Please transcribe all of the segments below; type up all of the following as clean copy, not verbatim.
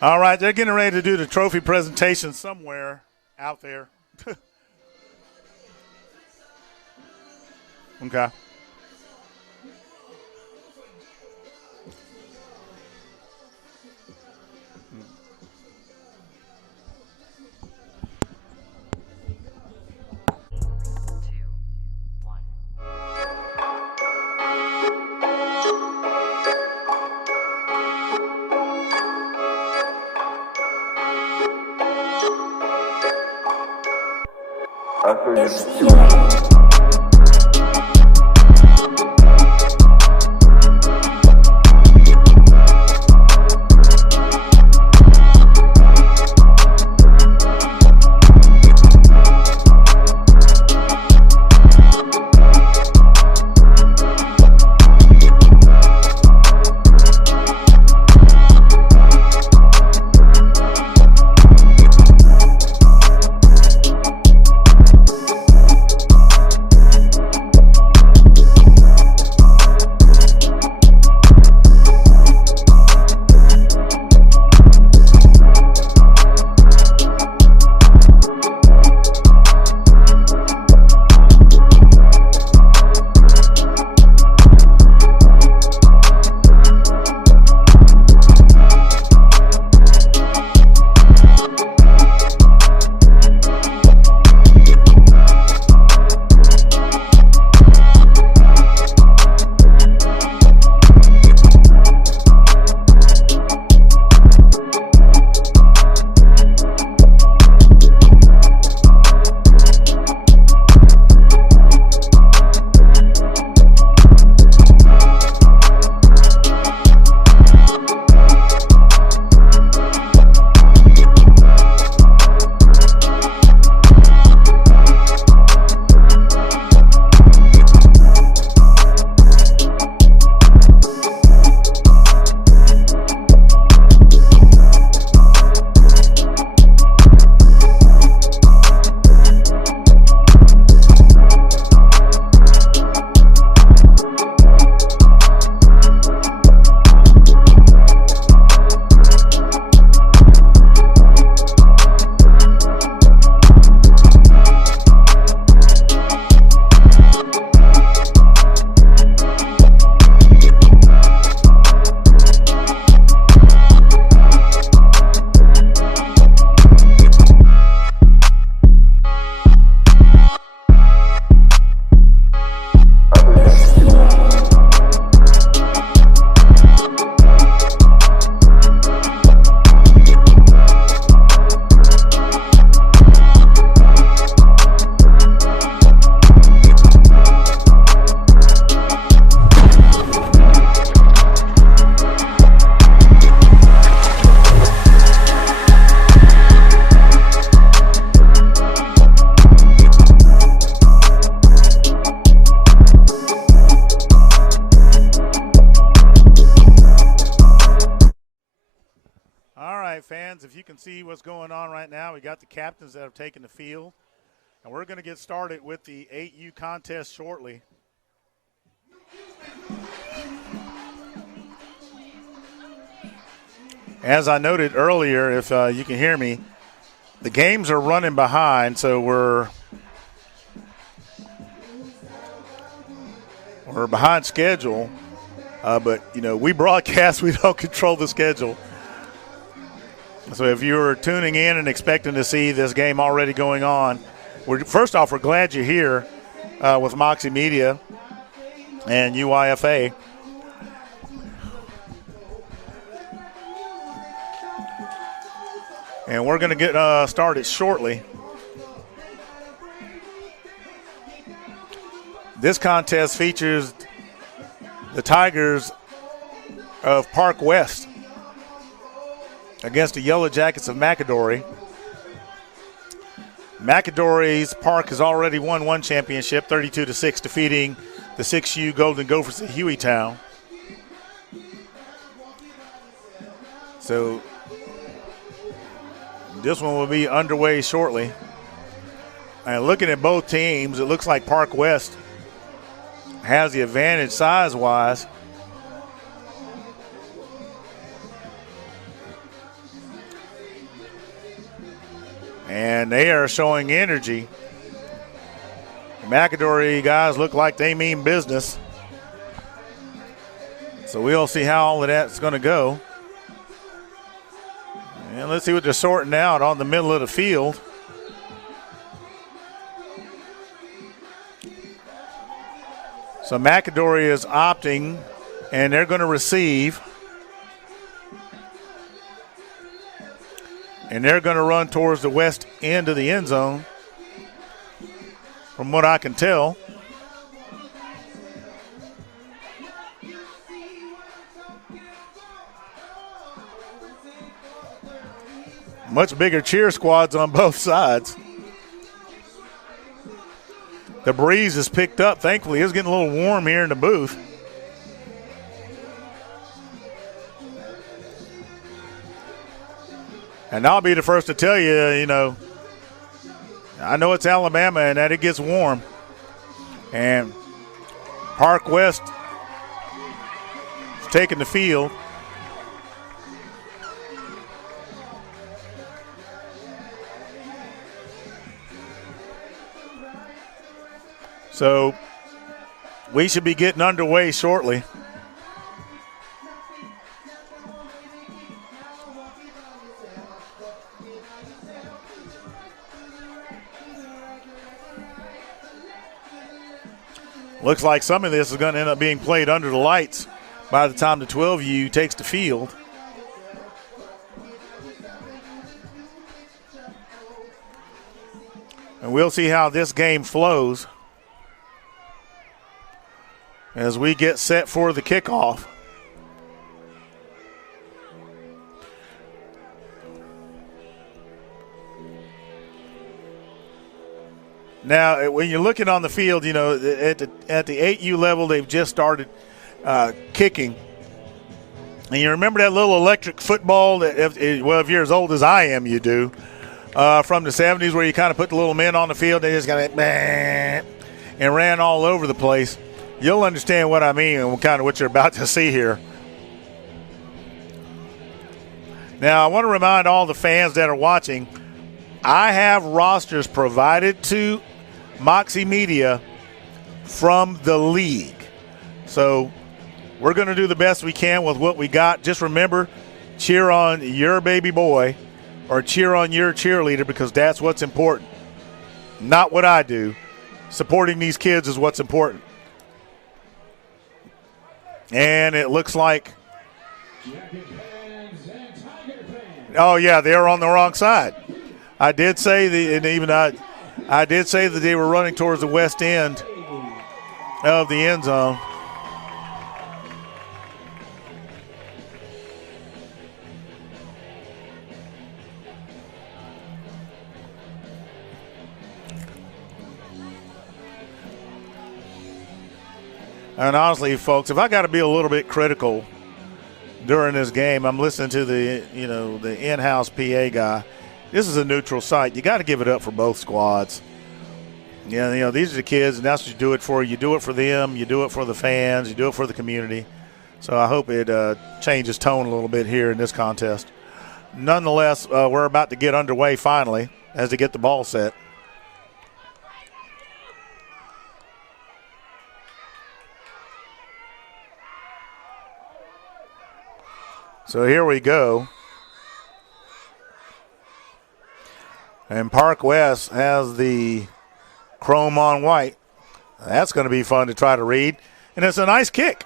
All right, they're getting ready to do the trophy presentation somewhere out there. Okay. Fans, if you can see what's going on right now, we got the captains that have taken the field, and we're going to get started with the 8U contest shortly. As I noted earlier, if you can hear me, the games are running behind, so we're behind schedule. But, you know, we broadcast, we don't control the schedule. So if you're tuning in and expecting to see this game already going on, first off, we're glad you're here with Moxie Media and UYFA. And we're going to get started shortly. This contest features the Tigers of Parkwest against the Yellow Jackets of MCAdory. MCAdory's Park has already won one championship, 32-6, defeating the 6U Golden Gophers of Hueytown. So this one will be underway shortly. And looking at both teams, it looks like Parkwest has the advantage size-wise. And they are showing energy. The MCAdory guys look like they mean business. So we'll see how all of that's going to go. And let's see what they're sorting out on the middle of the field. So MCAdory is opting, and they're going to receive. And they're going to run towards the west end of the end zone, from what I can tell. Much bigger cheer squads on both sides. The breeze has picked up. Thankfully, it's getting a little warm here in the booth. And I'll be the first to tell you, I know it's Alabama and that it gets warm. And Parkwest is taking the field. So we should be getting underway shortly. Looks like some of this is going to end up being played under the lights by the time the 12U takes the field. And we'll see how this game flows as we get set for the kickoff. Now, when you're looking on the field, at the 8U level, they've just started kicking. And you remember that little electric football that, if you're as old as I am, you do, from the 70s, where you kind of put the little men on the field, they just got and ran all over the place. You'll understand what I mean and kind of what you're about to see here. Now, I want to remind all the fans that are watching, I have rosters provided to Moxie Media from the league. So we're going to do the best we can with what we got. Just remember, cheer on your baby boy or cheer on your cheerleader, because that's what's important. Not what I do. Supporting these kids is what's important. And it looks like, oh yeah, they're on the wrong side. I did say I did say that they were running towards the west end of the end zone. And honestly, folks, if I got to be a little bit critical during this game, I'm listening to the in-house PA guy. This is a neutral site. You got to give it up for both squads. Yeah, these are the kids, and that's what you do it for. You do it for them. You do it for the fans. You do it for the community. So I hope it changes tone a little bit here in this contest. Nonetheless, we're about to get underway finally as they get the ball set. So here we go. And Parkwest has the chrome on white. That's going to be fun to try to read. And it's a nice kick.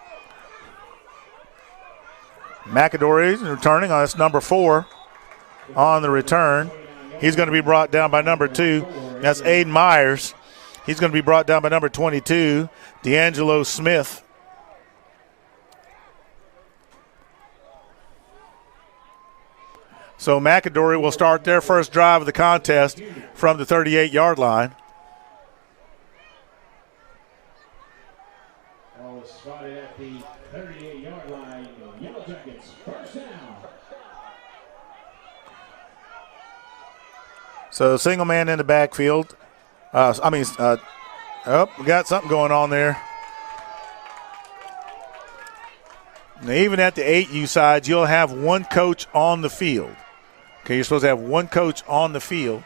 MCAdory is returning. That's number 4 on the return. He's going to be brought down by number 2. That's Aiden Myers. He's going to be brought down by number 22, D'Angelo Smith. So MCAdory will start their first drive of the contest from the 38-yard line. Spotted at the 38-yard line. Yellow Jackets, first down. So single man in the backfield. We got something going on there. Now, even at the 8U side, you'll have one coach on the field. Okay, you're supposed to have one coach on the field.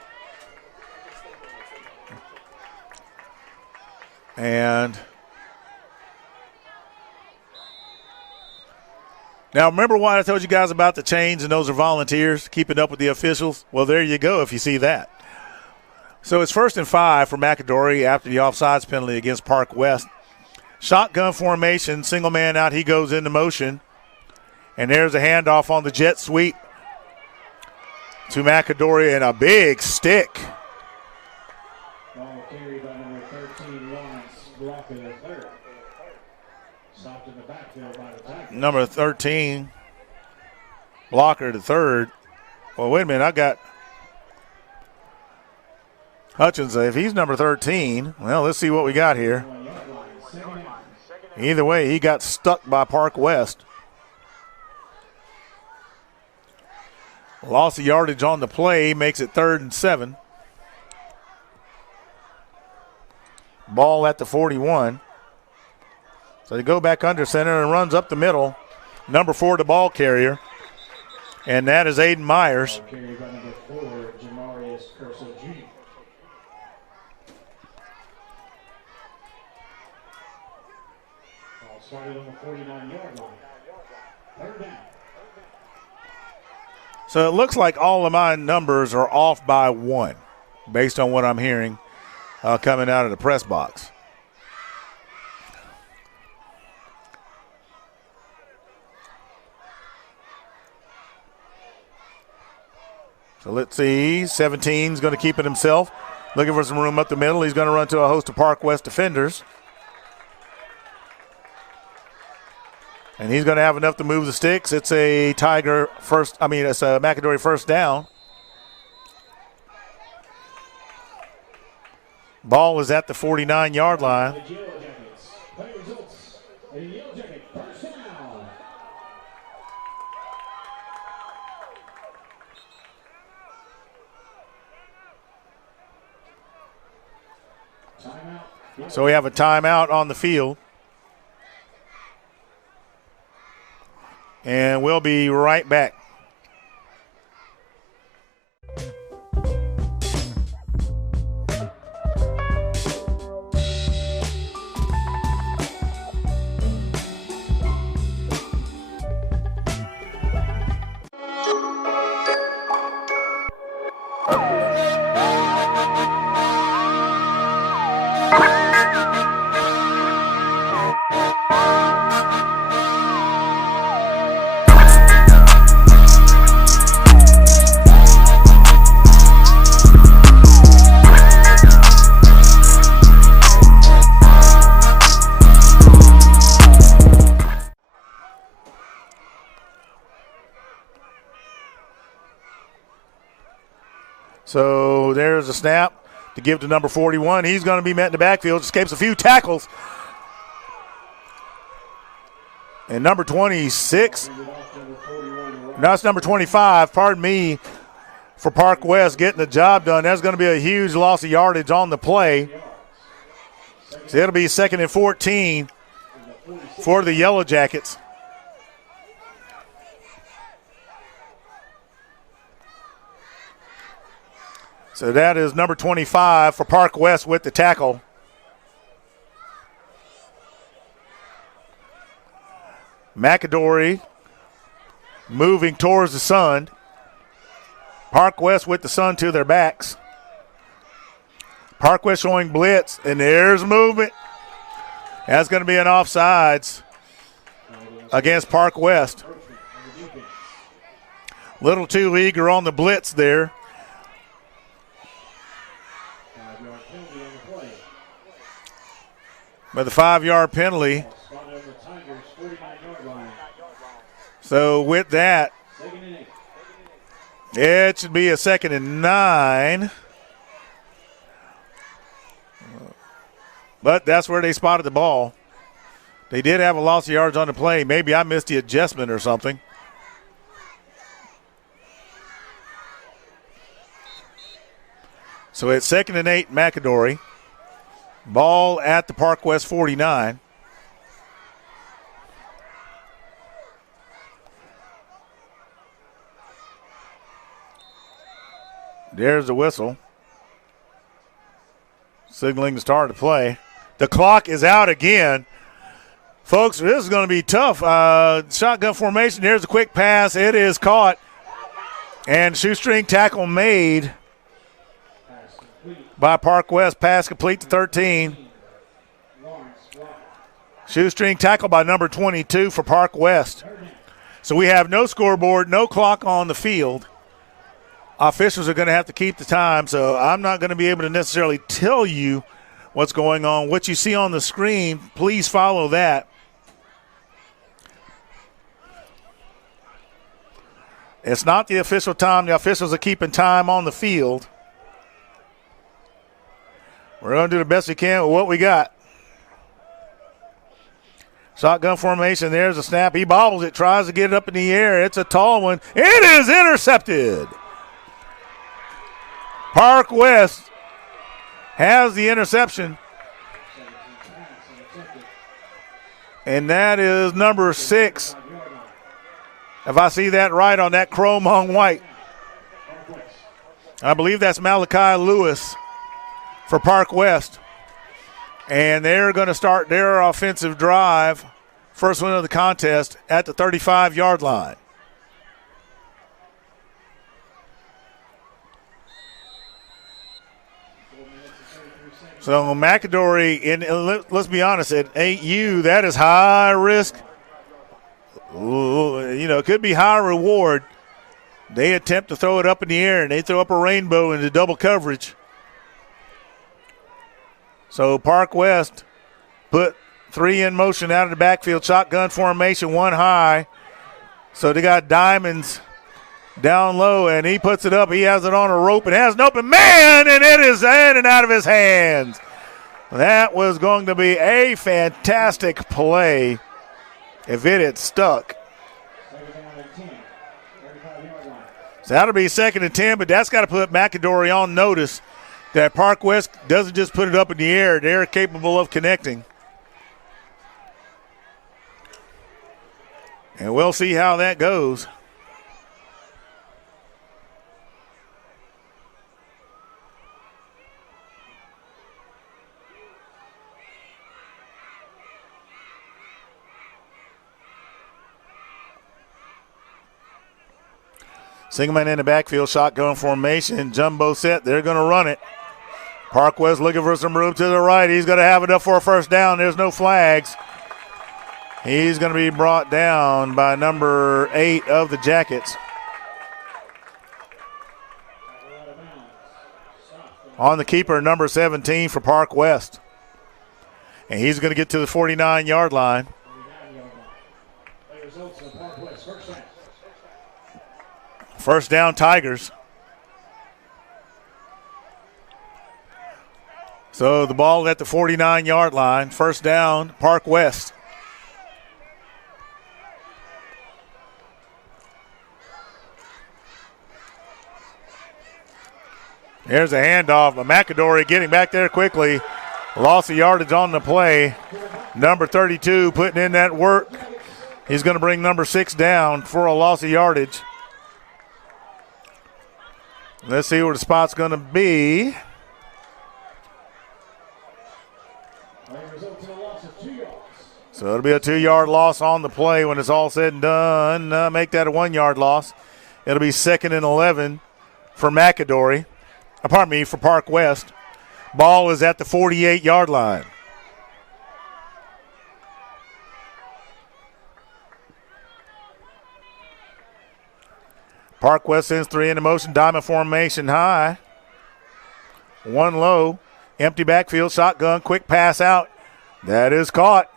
And now remember what I told you guys about the chains, and those are volunteers keeping up with the officials? Well, there you go if you see that. So it's 1st and 5 for MCAdory after the offsides penalty against Parkwest. Shotgun formation, single man out, he goes into motion. And there's a handoff on the jet sweep to MCAdory, and a big stick. Ball carried by number 13, Lawrence, blocking the third. Stopped in the backfield by the tackle. Number 13, blocker to third. Well, wait a minute, I got Hutchins. If he's number 13, well, let's see what we got here. Either way, he got stuck by Parkwest. Loss of yardage on the play makes it 3rd and 7. Ball at the 41. So they go back under center and runs up the middle. Number 4, the ball carrier. And that is Aiden Myers. Ball carried by number 4, Jamarius Curso Jr. Ball started on the 49-yard line. 3rd down. So it looks like all of my numbers are off by 1 based on what I'm hearing coming out of the press box. So let's see. 17 is going to keep it himself. Looking for some room up the middle. He's going to run to a host of Parkwest defenders. And he's going to have enough to move the sticks. It's a it's a MCAdory 1st down. Ball is at the 49-yard line. So we have a timeout on the field. And we'll be right back. So there's a snap to give to number 41. He's going to be met in the backfield. Escapes a few tackles. And number 26. No, it's number 25. Pardon me, for Parkwest getting the job done. That's going to be a huge loss of yardage on the play. So it'll be 2nd and 14 for the Yellow Jackets. So that is number 25 for Parkwest with the tackle. MCAdory moving towards the sun. Parkwest with the sun to their backs. Parkwest showing blitz, and there's movement. That's going to be an offsides against Parkwest. Little too eager on the blitz there. But the 5-yard penalty. So with that, it should be a 2nd and 9. But that's where they spotted the ball. They did have a loss of yards on the play. Maybe I missed the adjustment or something. So it's 2nd and 8, MCAdory. Ball at the Parkwest 49. There's the whistle, signaling the start of the play. The clock is out again. Folks, this is going to be tough. Shotgun formation. Here's a quick pass. It is caught. And shoestring tackle made by Parkwest. Pass complete to 13. Shoestring tackle by number 22 for Parkwest. So we have no scoreboard, no clock on the field. Officials are going to have to keep the time, so I'm not going to be able to necessarily tell you what's going on. What you see on the screen, please follow that. It's not the official time. The officials are keeping time on the field. We're going to do the best we can with what we got. Shotgun formation. There's a snap. He bobbles it, tries to get it up in the air. It's a tall one. It is intercepted. Parkwest has the interception. And that is number 6. If I see that right on that chrome on white. I believe that's Malachi Lewis for Parkwest. And they're going to start their offensive drive, first one of the contest, at the 35-yard line. So MCAdory, and let's be honest, at 8U, that is high risk. Ooh, it could be high reward. They attempt to throw it up in the air, and they throw up a rainbow into double coverage. So Parkwest put 3 in motion out of the backfield, shotgun formation, 1 high. So they got Diamonds down low, and he puts it up. He has it on a rope and has an open man, and it is in and out of his hands. That was going to be a fantastic play if it had stuck. So that'll be 2nd and 10, but that's got to put MCAdory on notice that Parkwest doesn't just put it up in the air. They're capable of connecting. And we'll see how that goes. Single man in the backfield, shotgun formation, jumbo set. They're going to run it. Parkwest looking for some room to the right. He's going to have it up for a first down. There's no flags. He's going to be brought down by number 8 of the Jackets. On the keeper, number 17 for Parkwest. And he's going to get to the 49-yard line. First down, Tigers. So the ball at the 49-yard line. First down, Parkwest. Here's a handoff. MCAdory getting back there quickly. Loss of yardage on the play. Number 32 putting in that work. He's going to bring number 6 down for a loss of yardage. Let's see where the spot's going to be. So it'll be a 2-yard loss on the play when it's all said and done. Make that a 1-yard loss. It'll be 2nd and 11 for MCAdory. For Parkwest. Ball is at the 48-yard line. Parkwest sends 3 into motion, diamond formation high. 1 low, empty backfield, shotgun, quick pass out. That is caught.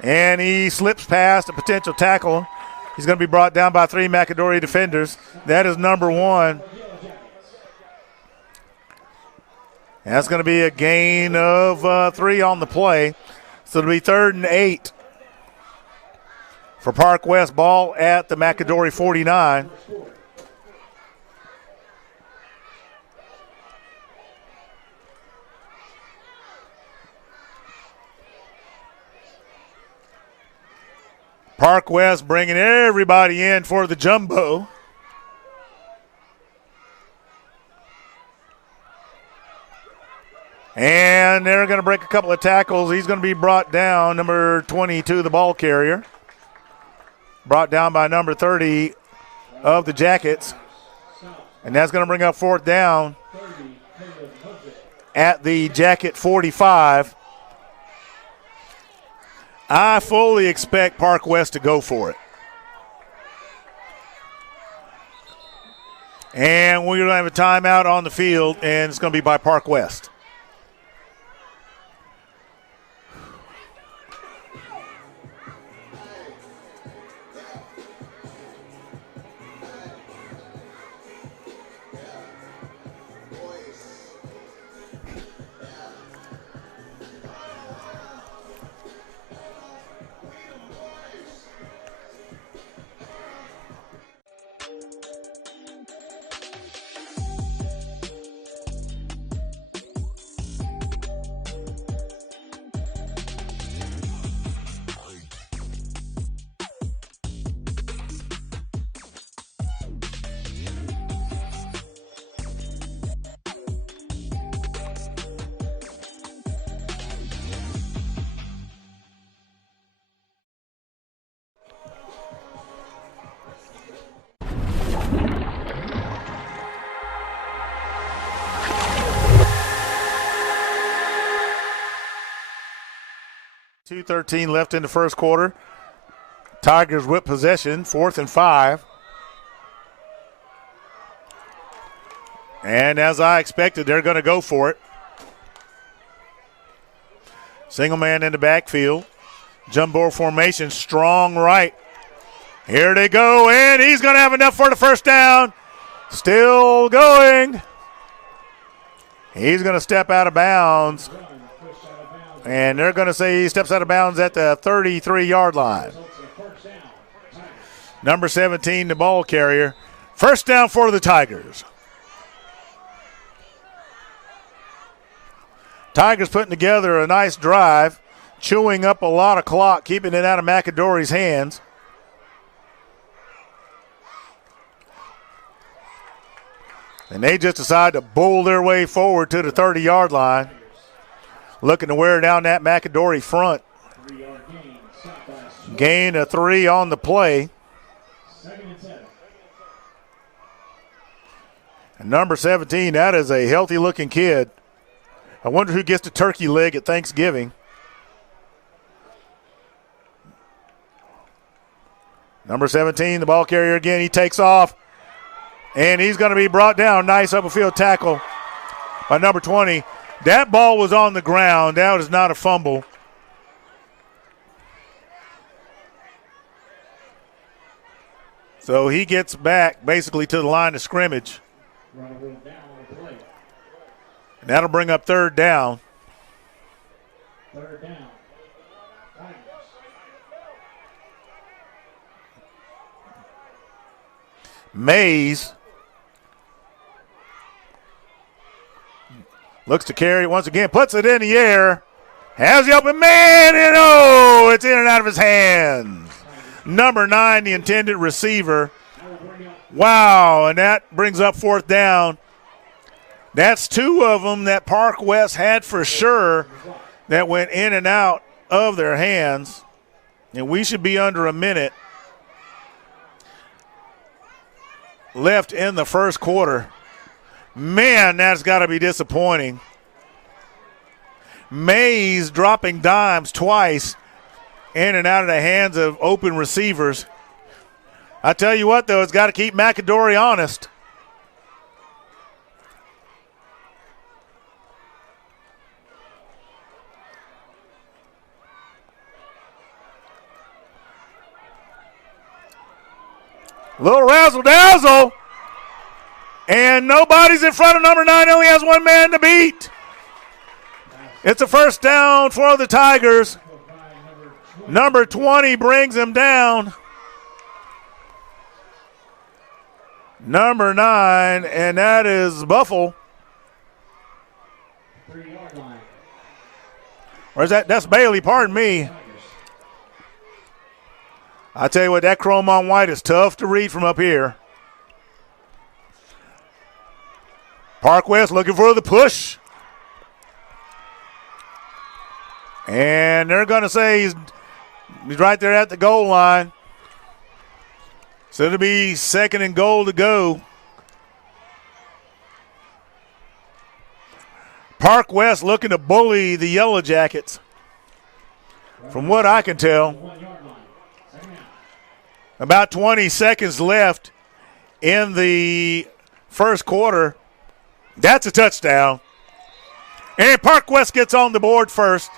And he slips past a potential tackle. He's going to be brought down by 3 MCAdory defenders. That is number 1. That's going to be a gain of 3 on the play. So it'll be 3rd and 8 for Parkwest. Ball at the MCAdory 49. Parkwest bringing everybody in for the jumbo. And they're going to break a couple of tackles. He's going to be brought down, number 22, the ball carrier. Brought down by number 30 of the Jackets. And that's going to bring up fourth down at the Jacket 45. I fully expect Parkwest to go for it. And we're going to have a timeout on the field, and it's going to be by Parkwest. .2:13 left in the first quarter. Tigers with possession, 4th and 5. And as I expected, they're going to go for it. Single man in the backfield. Jumbo formation, strong right. Here they go, and he's going to have enough for the first down. Still going. He's going to step out of bounds. And they're going to say he steps out of bounds at the 33-yard line. Number 17, the ball carrier. First down for the Tigers. Tigers putting together a nice drive, chewing up a lot of clock, keeping it out of MCAdory's hands. And they just decide to bowl their way forward to the 30-yard line. Looking to wear down that MCAdory front. Gain of 3 on the play. And number 17, that is a healthy-looking kid. I wonder who gets the turkey leg at Thanksgiving. Number 17, the ball carrier again. He takes off, and he's going to be brought down. Nice up-the-field tackle by number 20. That ball was on the ground. That was not a fumble. So he gets back basically to the line of scrimmage. And that'll bring up third down. Third down. Tigers. Mays looks to carry once again, puts it in the air, has the open man, and oh, it's in and out of his hands. Number 9, the intended receiver. Wow, and that brings up fourth down. That's 2 of them that Parkwest had for sure that went in and out of their hands. And we should be under a minute left in the first quarter. Man, that's got to be disappointing. Mays dropping dimes twice in and out of the hands of open receivers. I tell you what, though, it's got to keep MCAdory honest. Little razzle-dazzle. And nobody's in front of number 9. Only has one man to beat. It's a first down for the Tigers. Number 20 brings him down. Number 9, and that is Buffle. 3-yard line. Where's that? That's Bailey, pardon me. I tell you what, that chrome on white is tough to read from up here. Parkwest looking for the push. And they're going to say he's right there at the goal line. So it'll be 2nd and goal to go. Parkwest looking to bully the Yellow Jackets, from what I can tell. About 20 seconds left in the first quarter. That's a touchdown. And Parkwest gets on the board first.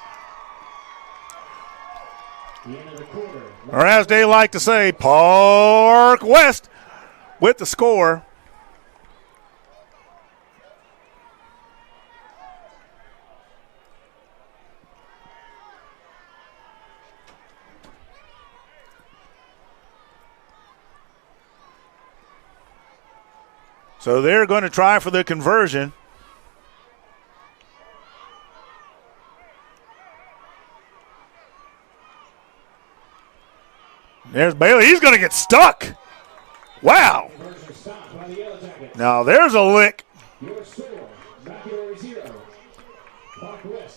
Or as they like to say, Parkwest with the score. So they're going to try for the conversion. There's Bailey. He's going to get stuck. Wow. Now there's a lick.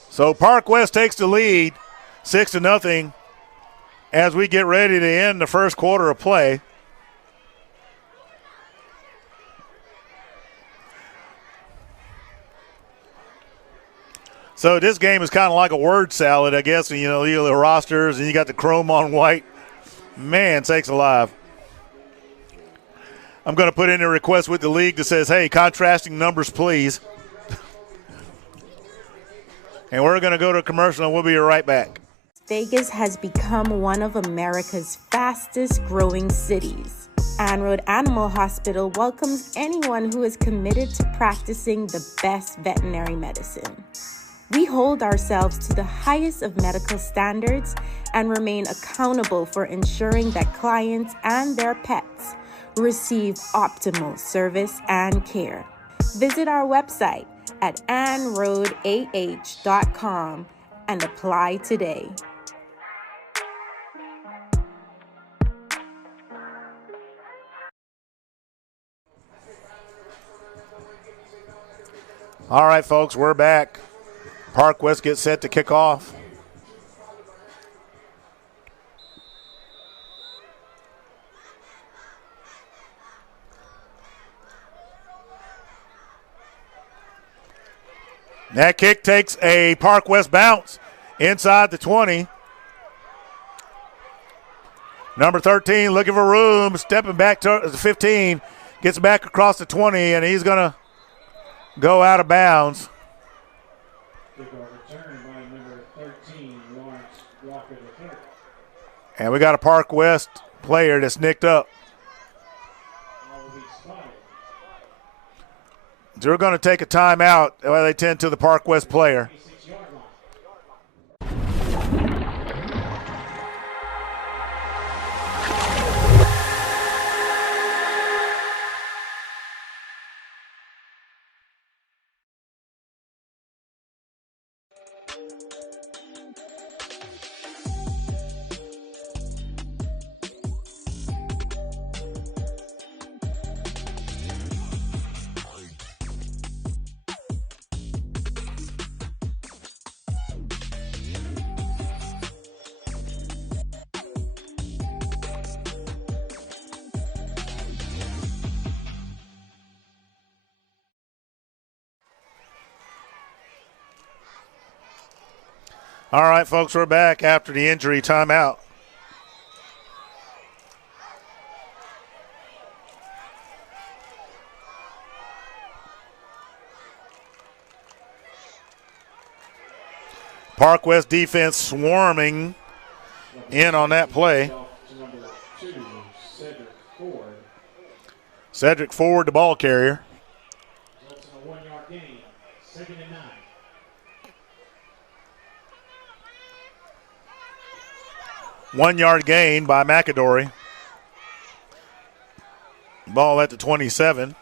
So Parkwest takes the lead, 6-0, as we get ready to end the first quarter of play. So this game is kind of like a word salad, I guess. You know, the rosters, and you got the chrome on white. Man, sakes alive. I'm going to put in a request with the league that says, hey, contrasting numbers, please. And we're going to go to a commercial, and we'll be right back. Vegas has become one of America's fastest growing cities. Ann Road Animal Hospital welcomes anyone who is committed to practicing the best veterinary medicine. We hold ourselves to the highest of medical standards and remain accountable for ensuring that clients and their pets receive optimal service and care. Visit our website at annroadah.com and apply today. All right, folks, we're back. Parkwest gets set to kick off. That kick takes a Parkwest bounce inside the 20. Number 13 looking for room, stepping back to the 15, gets back across the 20, and he's going to go out of bounds. And we got a Parkwest player that's nicked up. So we're going to take a timeout while they tend to the Parkwest player. All right, folks, we're back after the injury timeout. Parkwest defense swarming in on that play. Cedric Ford, the ball carrier. 1-yard gain, 2nd and 9. One-yard gain by MCAdory. Ball at the 27.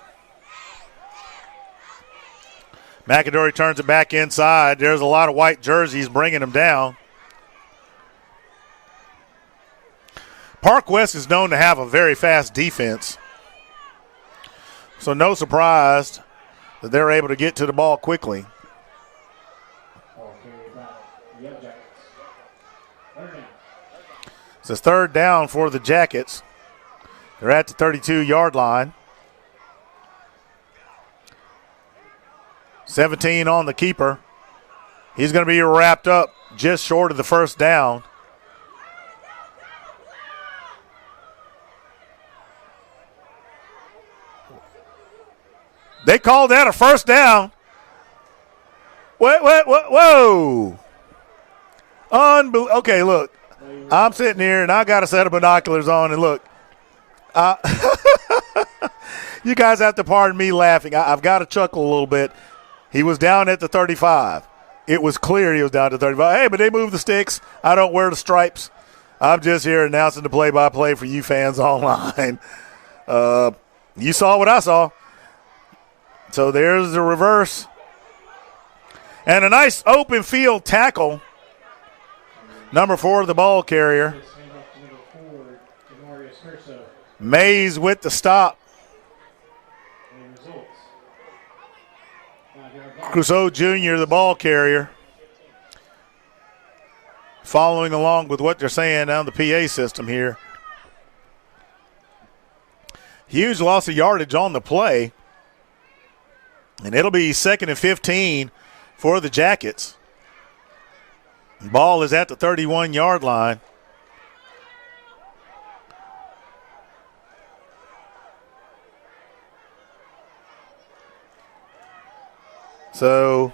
MCAdory turns it back inside. There's a lot of white jerseys bringing him down. Parkwest is known to have a very fast defense. So no surprise that they're able to get to the ball quickly. Ball carried by the Yellow Jackets. It's a third down for the Jackets. They're at the 32-yard line. 17 on the keeper. He's going to be wrapped up just short of the first down. They called that a first down. Whoa. Okay, look. I'm sitting here, and I got a set of binoculars on, and look. You guys have to pardon me laughing. I've got to chuckle a little bit. He was down at the 35. It was clear he was down to 35. Hey, but they moved the sticks. I don't wear the stripes. I'm just here announcing the play-by-play for you fans online. You saw what I saw. So there's the reverse. And a nice open field tackle. Number 4, the ball carrier. Mays with the stop. Crusoe Jr., the ball carrier. Following along with what they're saying on the PA system here. Huge loss of yardage on the play. And it'll be 2nd and 15 for the Jackets. Ball is at the 31-yard line. So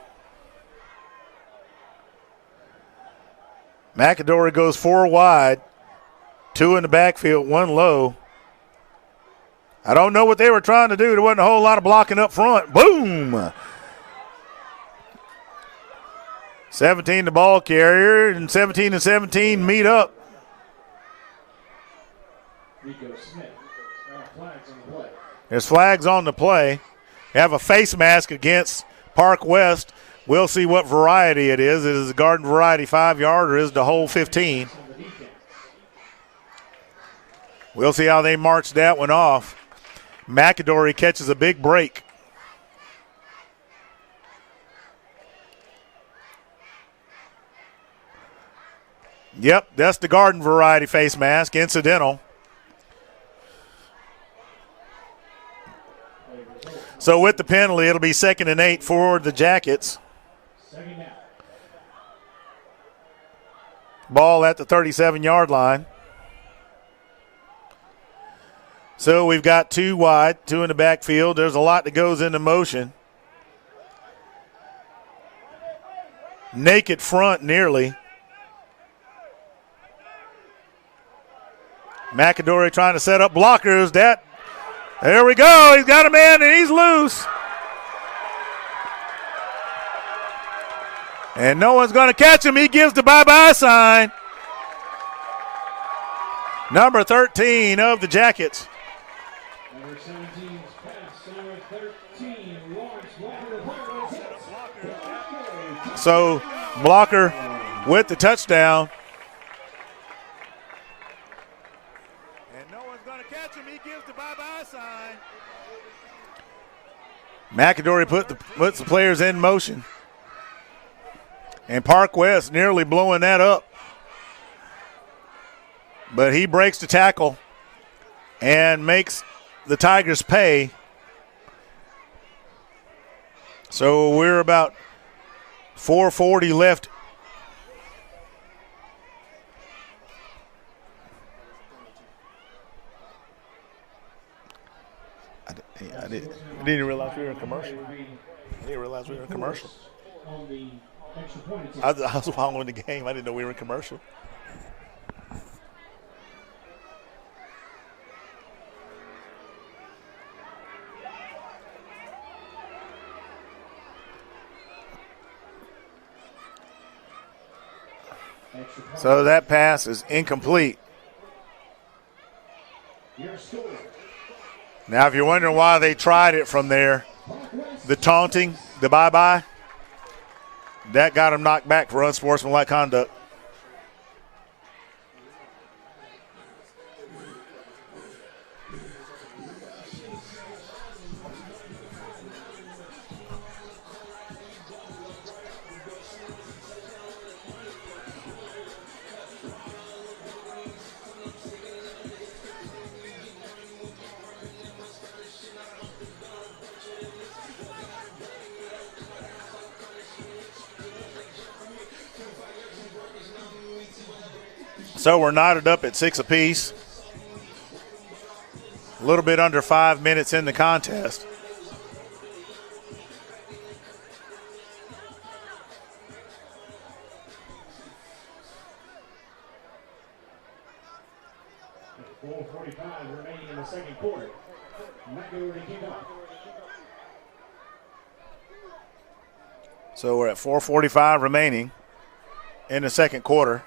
MCAdory goes 4 wide, 2 in the backfield, 1 low. I don't know what they were trying to do. There wasn't a whole lot of blocking up front. Boom! 17 the ball carrier, and 17 and 17 meet up. There's flags on the play. You have a face mask against Parkwest. We'll see what variety it is. Is it a garden variety 5-yard or is it the whole 15? We'll see how they march that one off. MCAdory catches a big break. Yep, that's the garden variety face mask, incidental. So with the penalty, it'll be 2nd and 8 for the Jackets. Ball at the 37-yard line. So we've got 2 wide, 2 in the backfield. There's a lot that goes into motion. Naked front nearly. MCAdory trying to set up blockers. There we go. He's got a man and he's loose. And no one's going to catch him. He gives the bye-bye sign. Number 13 of the Jackets. Number 17's pass, number 13, Lawrence Blocker. So Blocker with the touchdown. And no one's going to catch him. He gives the bye-bye sign. MCAdory puts the players in motion. And Parkwest nearly blowing that up. But he breaks the tackle and makes the Tigers pay. So we're about 4:40 left. I didn't realize we were in commercial. I didn't realize we were in commercial. I was following the game. I didn't know we were in commercial. So that pass is incomplete. Now, if you're wondering why they tried it from there, the taunting, the bye-bye, that got him knocked back for unsportsmanlike conduct. So we're knotted up at 6 apiece. A little bit under 5 minutes in the contest. .4:45 remaining in the second quarter. MCAdory kickoff. So we're at 4:45 remaining in the second quarter.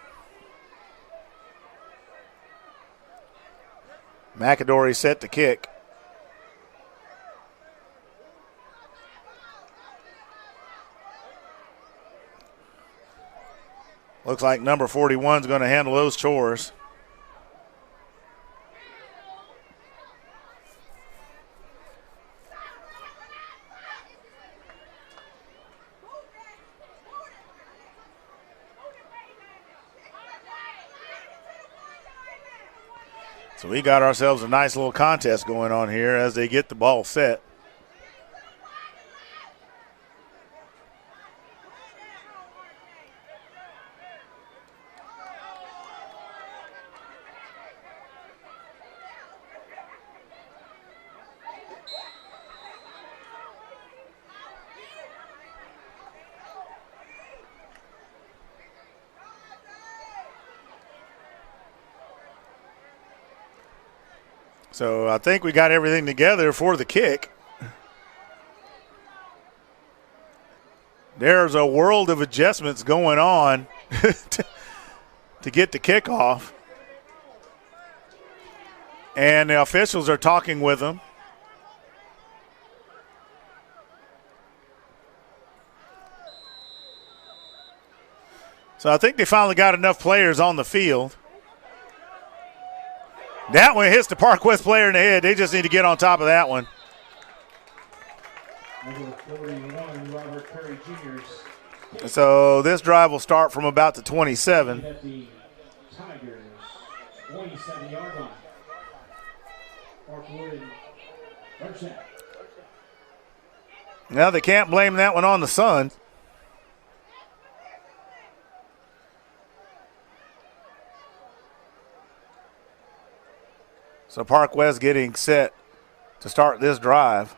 MCAdory set to kick. Looks like number 41 is going to handle those chores. So we got ourselves a nice little contest going on here as they get the ball set. So I think we got everything together for the kick. There's a world of adjustments going on to get the kickoff. And the officials are talking with them. So I think they finally got enough players on the field. That one hits the Parkwest player in the head. They just need to get on top of that one. So this drive will start from about the 27. Now they can't blame that one on the sun. So Parkwest getting set to start this drive.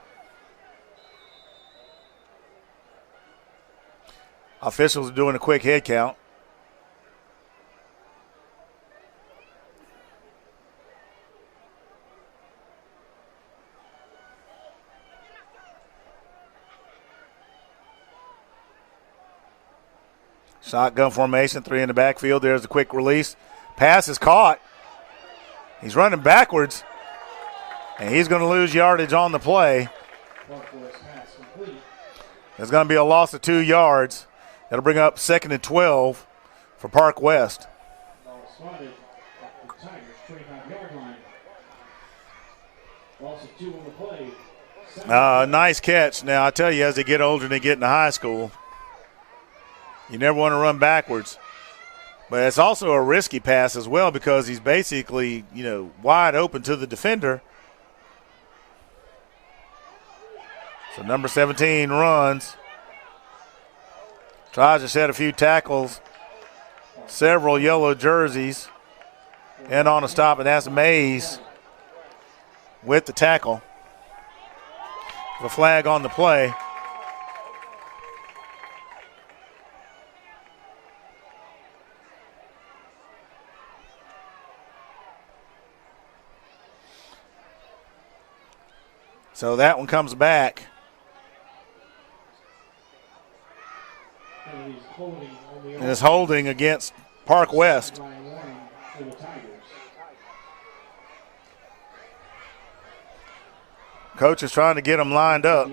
Officials are doing a quick head count. Shotgun formation, 3 in the backfield. There's a quick release. Pass is caught. He's running backwards, and he's going to lose yardage on the play. There's going to be a loss of 2 yards. That'll bring up 2nd and 12 for Parkwest. Nice catch. Now, I tell you, as they get older and they get into high school, you never want to run backwards. But it's also a risky pass as well because he's basically, wide open to the defender. So number 17 runs. Tries to set a few tackles. Several yellow jerseys. And on a stop, and that's Mays with the tackle. The flag on the play. So that one comes back. And is holding against Parkwest. Coach is trying to get them lined up.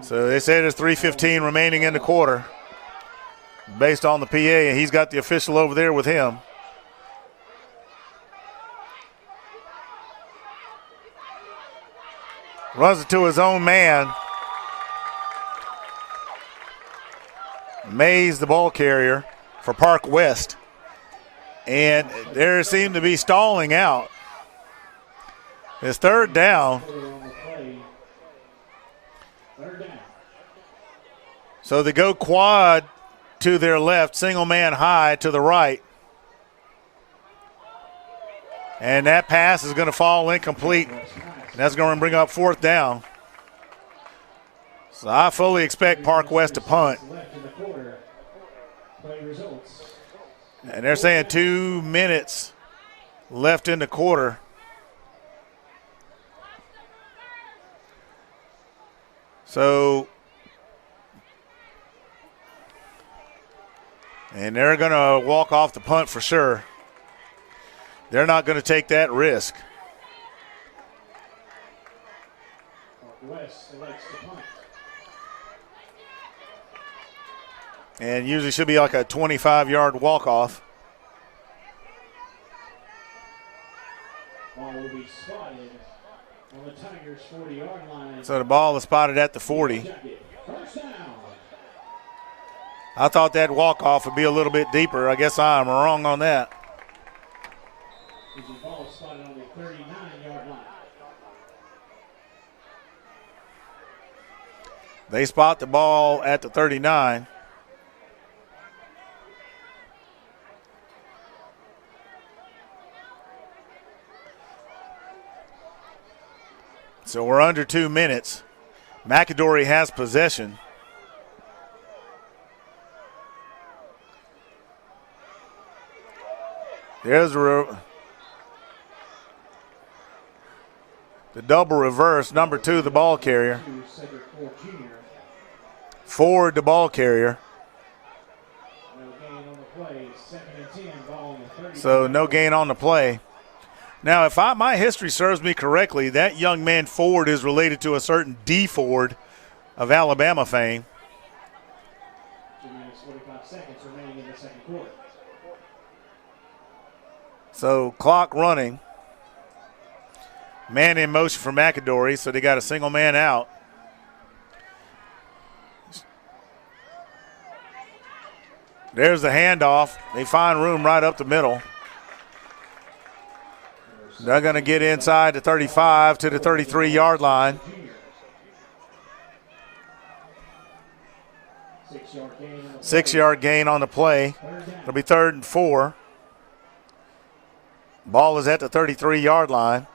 So they say there's 3:15 remaining in the quarter based on the PA, and he's got the official over there with him. Runs it to his own man. Mays, the ball carrier for Parkwest. And there seemed to be stalling out. It's 3rd down. So they go quad to their left, single man high to the right. And that pass is going to fall incomplete. And that's going to bring up 4th down. So I fully expect Parkwest to punt. And they're saying 2 minutes left in the quarter. So, and they're going to walk off the punt for sure. They're not going to take that risk. And usually should be like a 25-yard walk-off. Ball will be spotted on the Tigers' 40-yard line. So the ball is spotted at the 40. I thought that walk-off would be a little bit deeper. I guess I'm wrong on that. The ball spotted on the 39-yard line. They spot the ball at the 39. So we're under 2 minutes. MCAdory has possession. There's the double reverse. Number 2, the ball carrier. Ford, the ball carrier. So no gain on the play. Now, if my history serves me correctly, that young man Ford is related to a certain D. Ford of Alabama fame. 2 minutes, 45 seconds remaining in the second quarter. So clock running. Man in motion for MCAdory, so they got a single man out. There's the handoff. They find room right up the middle. They're going to get inside the 35 to the 33-yard line. 6-yard gain on the play. It'll be 3rd and 4. Ball is at the 33-yard line.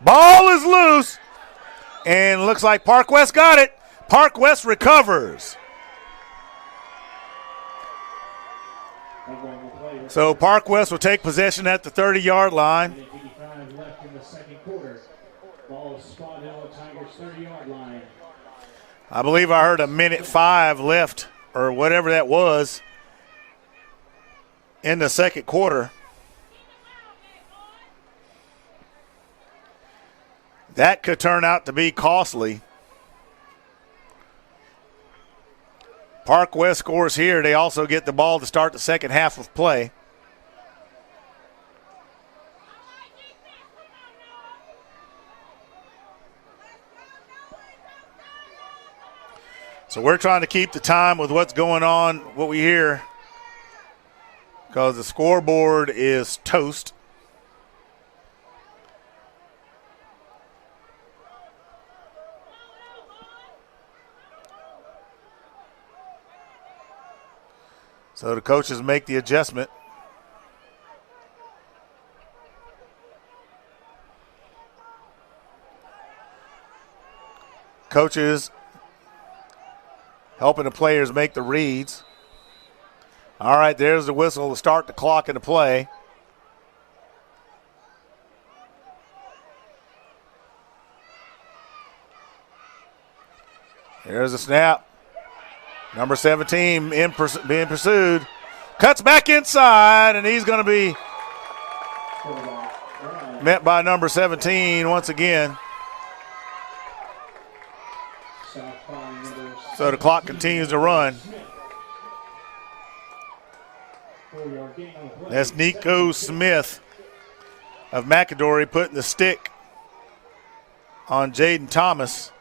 Ball is loose, and looks like Parkwest got it. Parkwest recovers. So Parkwest will take possession at the 30-yard line. Left in the second quarter. Ball spotted on the Tigers' 30-yard line. I believe I heard 1:05 left, or whatever that was, in the second quarter. That could turn out to be costly. Parkwest scores here. They also get the ball to start the second half of play. So we're trying to keep the time with what's going on, what we hear, because the scoreboard is toast. So the coaches make the adjustment. Coaches helping the players make the reads. All right, there's the whistle to start the clock into play. There's a snap. Number 17 being pursued. Cuts back inside, and he's going to be met by number 17 once again. So the clock continues to run. That's Nico Smith of MCAdory putting the stick on Jaden Thomas.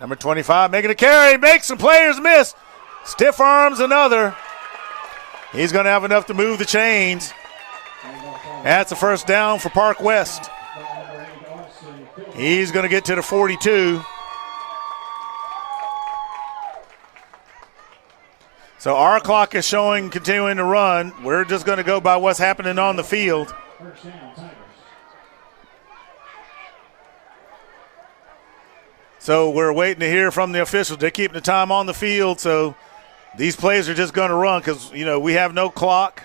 Number 25 making a carry, makes some players miss. Stiff arms another. He's going to have enough to move the chains. That's a first down for Parkwest. He's going to get to the 42. So our clock is showing continuing to run. We're just going to go by what's happening on the field. So we're waiting to hear from the officials. They're keeping the time on the field, so these plays are just going to run because, we have no clock.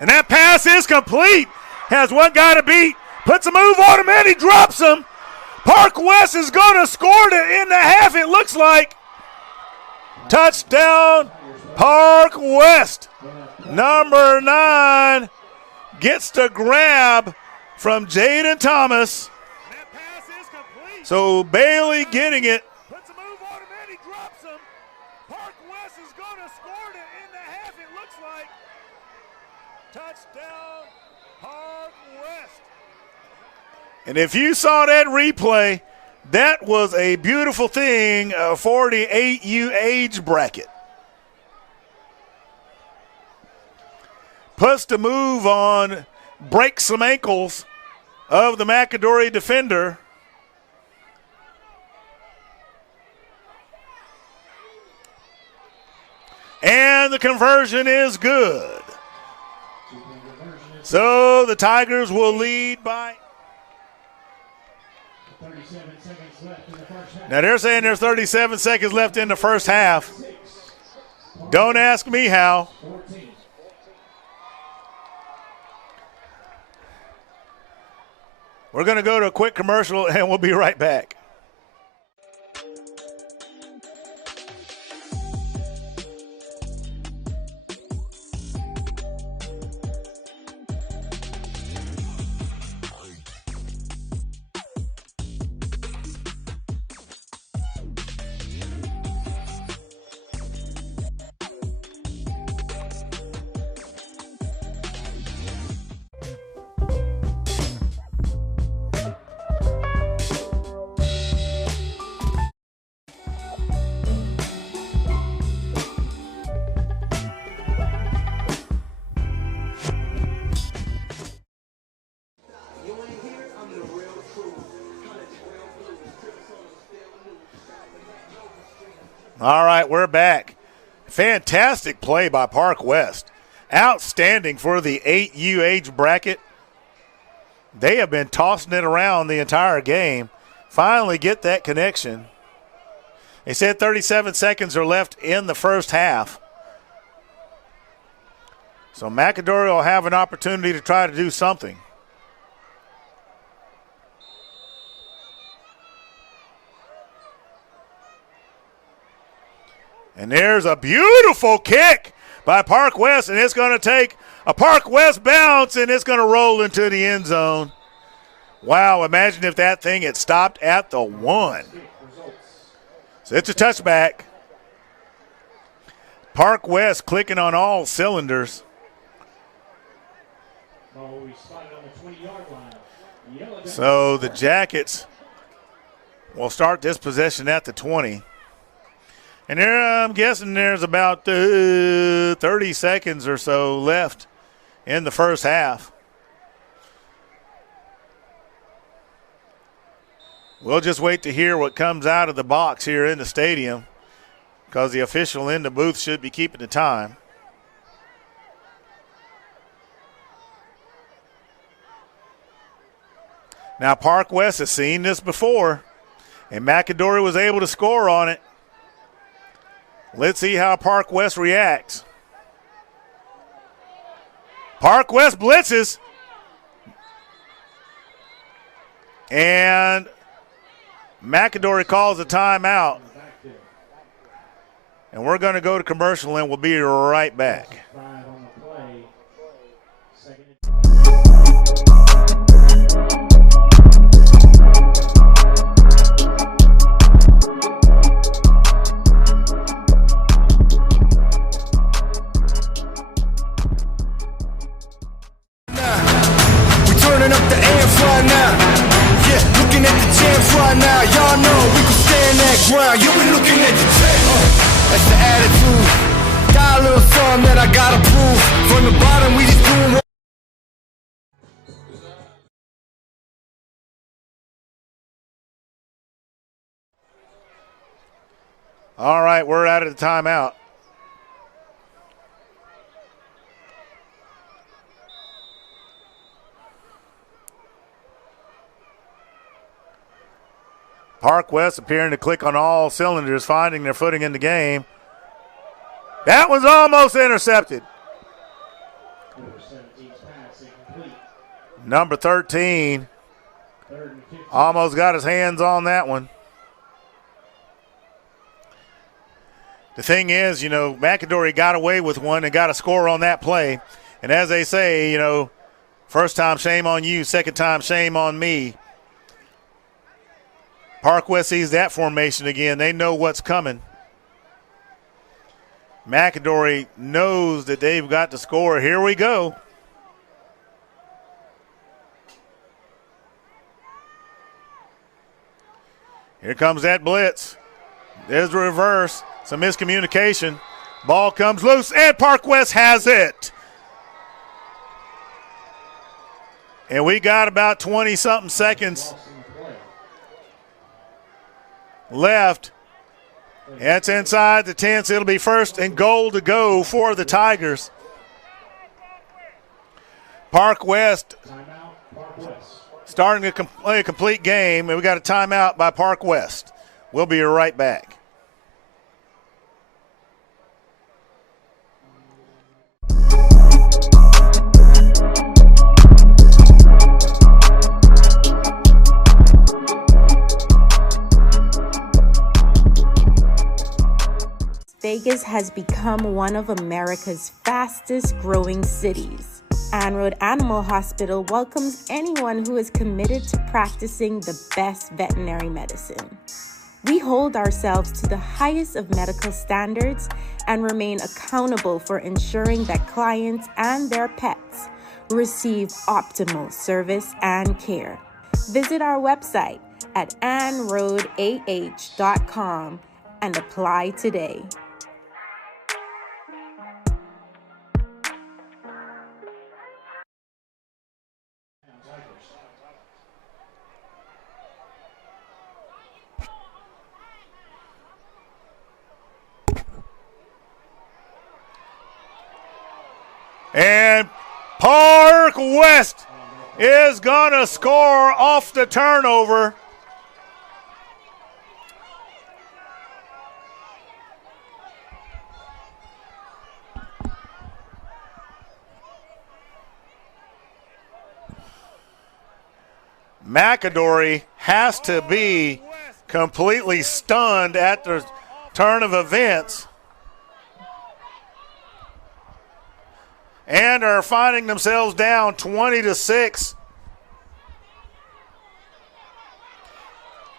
And that pass is complete. Has one guy to beat. Puts a move on him, and he drops him. Parkwest is going to score it in the half, it looks like. Touchdown, Parkwest. Number 9 gets the grab from Jaden Thomas. So Bailey getting it. Puts a move on him, and he drops him. Parkwest is going to score it in the half, it looks like. Touchdown, Parkwest. And if you saw that replay, that was a beautiful thing for the 8U age bracket. Puts the move on, breaks some ankles of the MCAdory defender. And the conversion is good. So the Tigers will lead by. Now they're saying there's 37 seconds left in the first half. Don't ask me how. We're going to go to a quick commercial and we'll be right back. All right, we're back. Fantastic play by Parkwest. Outstanding for the 8U age bracket. They have been tossing it around the entire game. Finally get that connection. They said 37 seconds are left in the first half. So MCAdory will have an opportunity to try to do something. And there's a beautiful kick by Parkwest, and it's going to take a Parkwest bounce, and it's going to roll into the end zone. Wow, imagine if that thing had stopped at the 1. So it's a touchback. Parkwest clicking on all cylinders. So the Jackets will start this possession at the 20. And there, I'm guessing there's about 30 seconds or so left in the first half. We'll just wait to hear what comes out of the box here in the stadium because the official in the booth should be keeping the time. Now, Parkwest has seen this before, and MCAdory was able to score on it. Let's see how Parkwest reacts. Parkwest blitzes. And MCAdory calls a timeout. And we're going to go to commercial and we'll be right back. Right now, y'all know we can stand that ground. now you'll be looking at the check. That's the attitude. Got a little something that I gotta prove. From the bottom, we just doing what. All right, we're out of the timeout. Parkwest appearing to click on all cylinders, finding their footing in the game. That was almost intercepted. Number 13 almost got his hands on that one. The thing is, MCAdory got away with one and got a score on that play. And as they say, first time shame on you, second time shame on me. Parkwest sees that formation again. They know what's coming. MCAdory knows that they've got to score. Here we go. Here comes that blitz. There's the reverse. Some miscommunication. Ball comes loose, and Parkwest has it. And we got about 20-something seconds left. That's inside the 10. So it'll be first and goal to go for the Tigers. Parkwest starting to play a complete game, and we got a timeout by Parkwest. We'll be right back. Vegas has become one of America's fastest growing cities. Anrod Animal Hospital welcomes anyone who is committed to practicing the best veterinary medicine. We hold ourselves to the highest of medical standards and remain accountable for ensuring that clients and their pets receive optimal service and care. Visit our website at anrodah.com and apply today. And Parkwest is going to score off the turnover. MCAdory has to be completely stunned at the turn of events and are finding themselves down 20-6.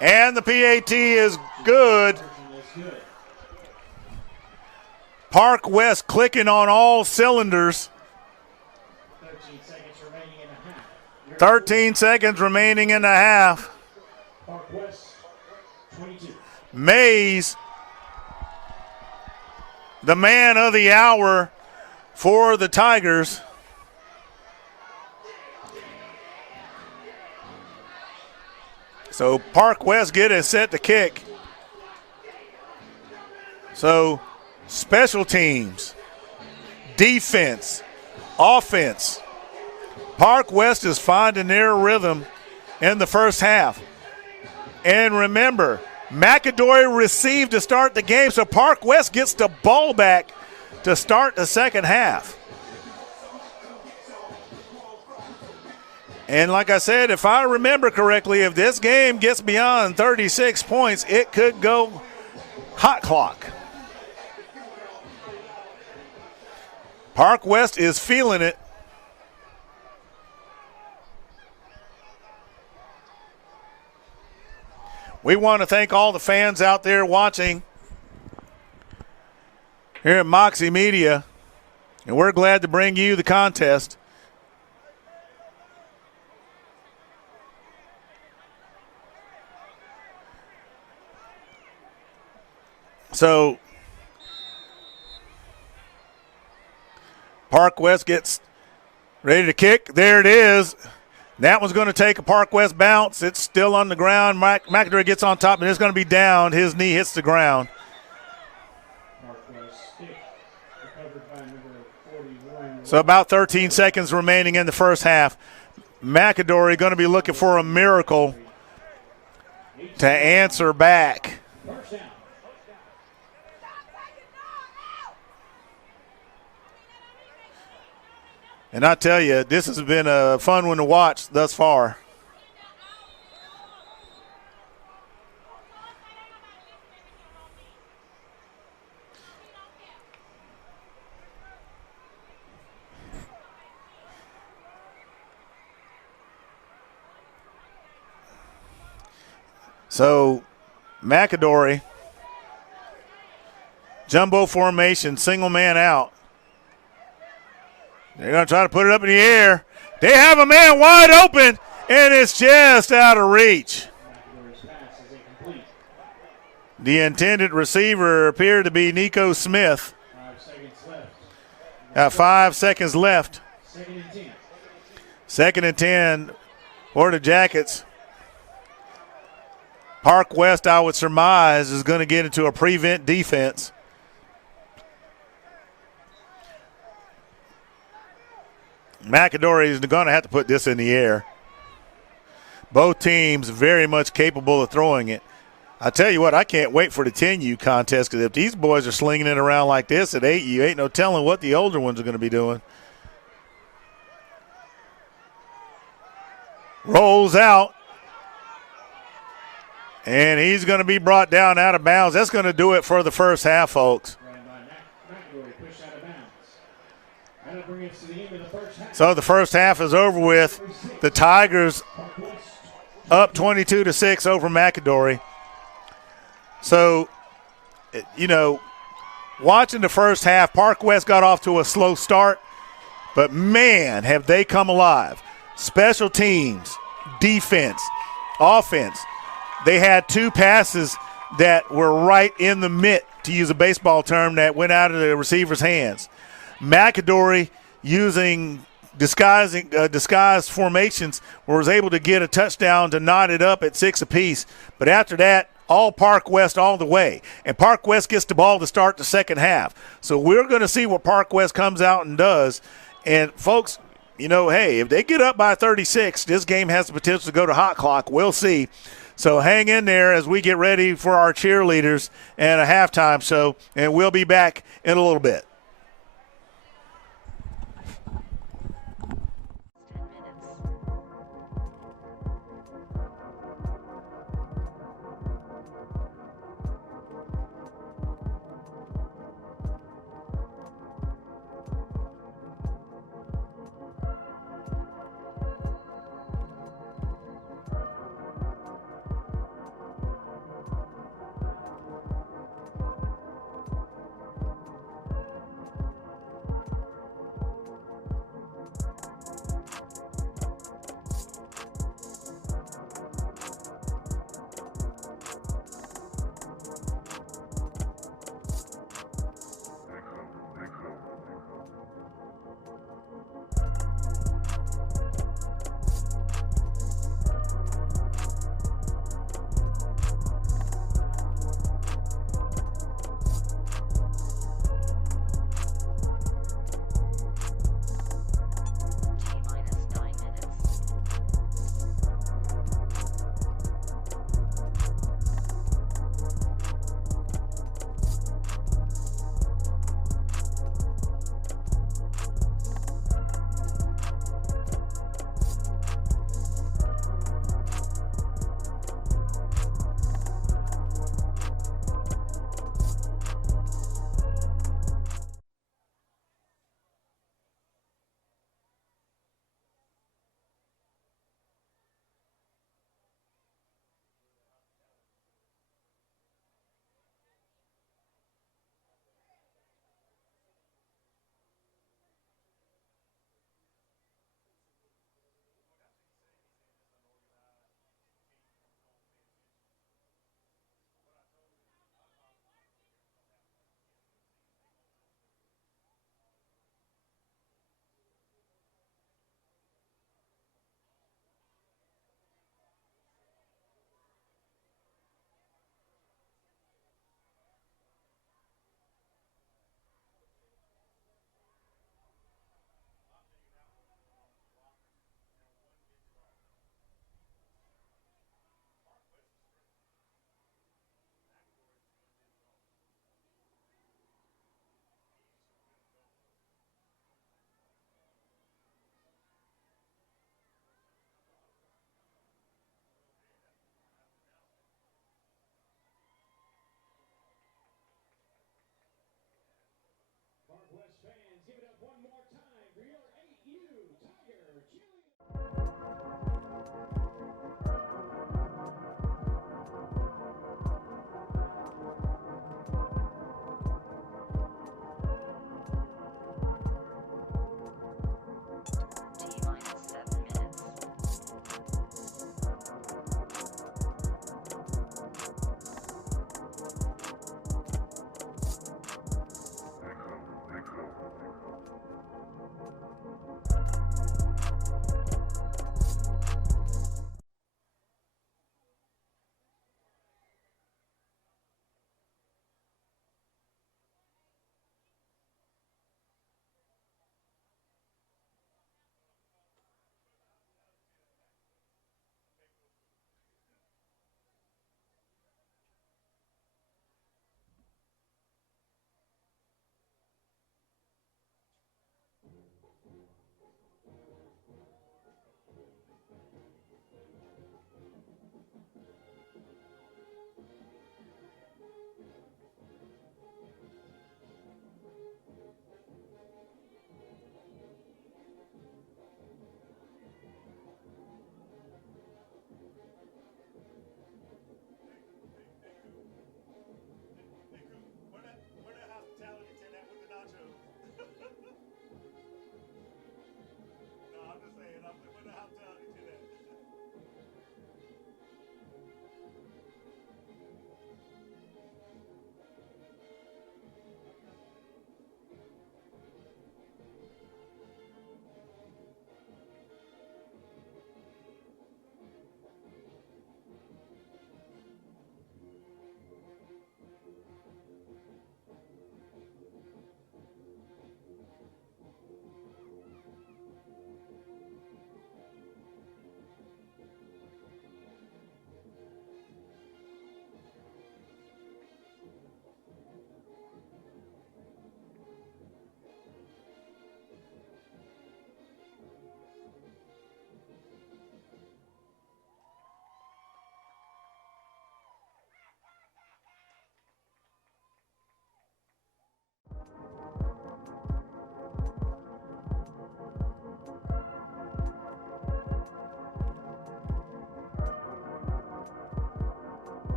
And the PAT is good. Parkwest clicking on all cylinders. 13 seconds remaining in the half. Mays, the man of the hour for the Tigers. So Parkwest get it set to kick. So special teams, defense, offense. Parkwest is finding their rhythm in the first half. And remember, MCAdory received to start the game, so Parkwest gets the ball back to start the second half. And like I said, if I remember correctly, if this game gets beyond 36 points, it could go hot clock. Parkwest is feeling it. We want to thank all the fans out there watching here at Moxie Media, and we're glad to bring you the contest. So Parkwest gets ready to kick. There it is. That one's going to take a Parkwest bounce. It's still on the ground. McAdory gets on top, and it's going to be down. His knee hits the ground. So about 13 seconds remaining in the first half. MCAdory going to be looking for a miracle to answer back. And I tell you, this has been a fun one to watch thus far. So MCAdory, jumbo formation, single man out. They're going to try to put it up in the air. They have a man wide open, and it's just out of reach. The intended receiver appeared to be Nico Smith. 5 seconds left. 2nd and 10 for the Jackets. Parkwest, I would surmise, is going to get into a prevent defense. MCAdory is going to have to put this in the air. Both teams very much capable of throwing it. I tell you what, I can't wait for the 10U contest, because if these boys are slinging it around like this at 8U, ain't no telling what the older ones are going to be doing. Rolls out. And he's going to be brought down out of bounds. That's going to do it for the first half, folks. So the first half is over with. The Tigers up 22-6 over MCAdory. So, you know, watching the first half, Parkwest got off to a slow start, but man, have they come alive. Special teams, defense, offense. They had 2 passes that were right in the mitt, to use a baseball term, that went out of the receiver's hands. MCAdory, using disguised formations, was able to get a touchdown to knot it up at 6 apiece. But after that, all Parkwest all the way. And Parkwest gets the ball to start the second half. So we're going to see what Parkwest comes out and does. And, folks, you know, hey, if they get up by 36, this game has the potential to go to hot clock. We'll see. So hang in there as we get ready for our cheerleaders and a halftime show, and we'll be back in a little bit.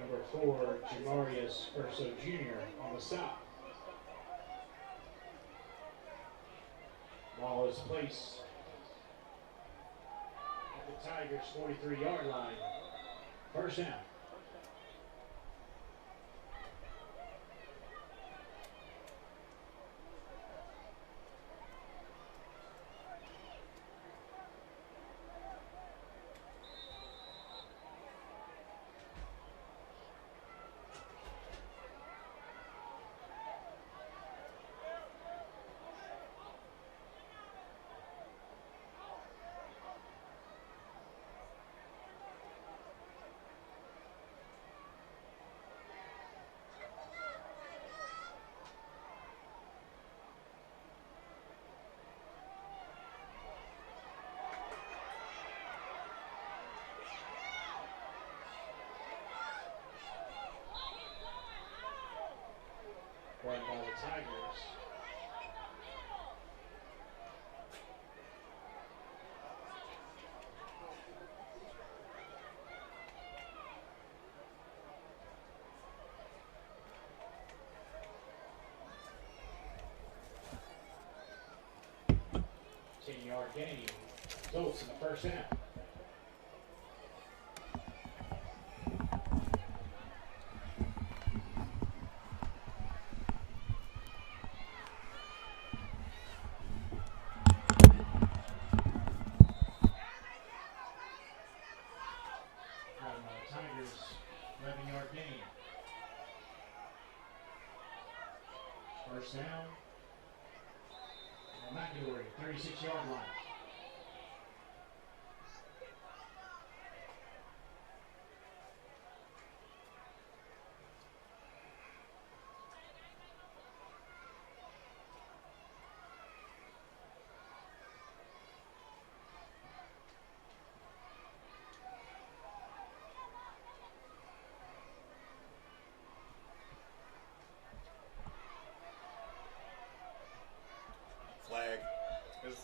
Number 4, Jamarius Urso Jr. on the stop. Ball is placed at the Tigers' 43-yard line. First down. Run by the Tigers. Yard gain. Results in the first half. Tigers, 11-yard gain. First down. MCAdory, 36-yard line.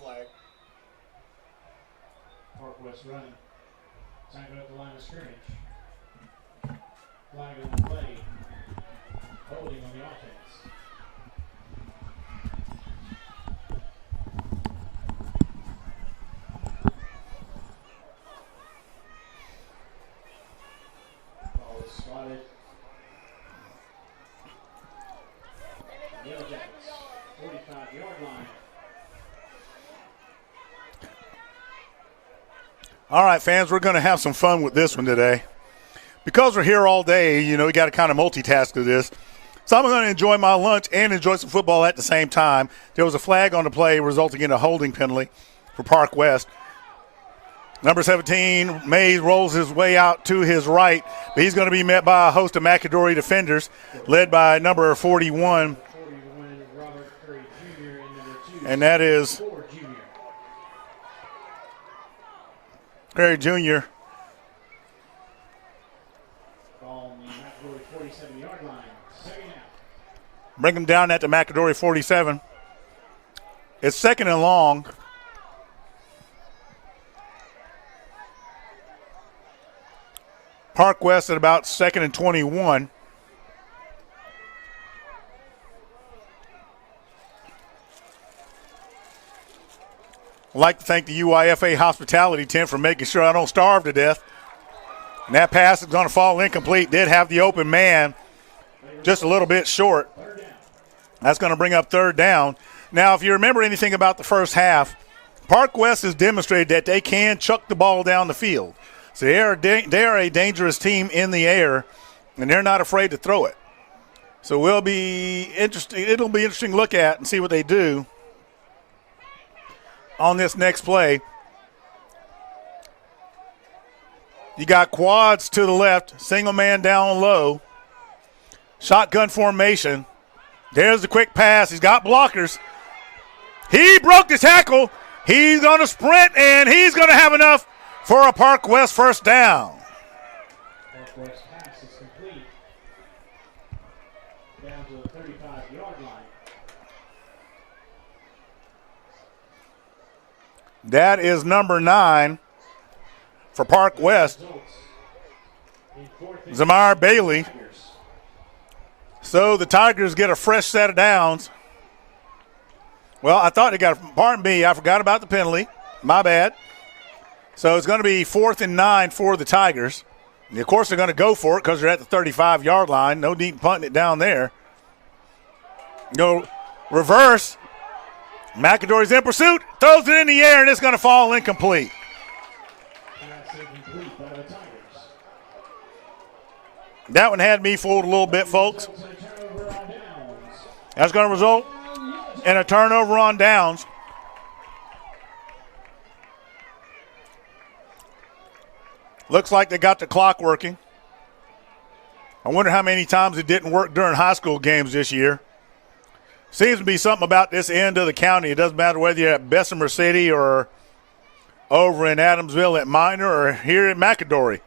Flag. Parkwest running. Time at the line of scrimmage. Flag on the play. Holding on the offense. Ball is swatted. Yellow Jackets, 45-yard line. All right, fans, we're going to have some fun with this one today. Because we're here all day, you know, we got to kind of multitask with this. So I'm going to enjoy my lunch and enjoy some football at the same time. There was a flag on the play resulting in a holding penalty for Parkwest. Number 17, Mays rolls his way out to his right, but he's going to be met by a host of MCAdory defenders led by number 41. Robert Curry Jr. and number 2. And that is Ford Jr. Curry Jr. Ball on the MCAdory 47-yard line. Second down. Bring him down at the MCAdory 47. It's second and long. Parkwest at about second and 21. I'd like to thank the UYFA hospitality tent for making sure I don't starve to death. And that pass is going to fall incomplete. Did have the open man just a little bit short. That's going to bring up third down. Now, if you remember anything about the first half, Parkwest has demonstrated that they can chuck the ball down the field. So they are a dangerous team in the air, and they're not afraid to throw it. So it'll be interesting to look at and see what they do on this next play. You got quads to the left, single man down low, shotgun formation. There's the quick pass. He's got blockers. He broke the tackle. He's going to sprint, and he's going to have enough for a Parkwest first down. Parkwest pass is complete. Down to the 35-yard line. That is number 9 for Parkwest. Zamar Bailey. So the Tigers get a fresh set of downs. Well, I thought they got, pardon me, I forgot about the penalty. My bad. So it's going to be 4th and 9 for the Tigers. And of course, they're going to go for it because they're at the 35-yard line. No need punting it down there. Go reverse. McAdory's in pursuit, throws it in the air, and it's going to fall incomplete. That one had me fooled a little bit, folks. That's going to result in a turnover on downs. Looks like they got the clock working. I wonder how many times it didn't work during high school games this year. Seems to be something about this end of the county. It doesn't matter whether you're at Bessemer City or over in Adamsville at Minor or here at MCAdory.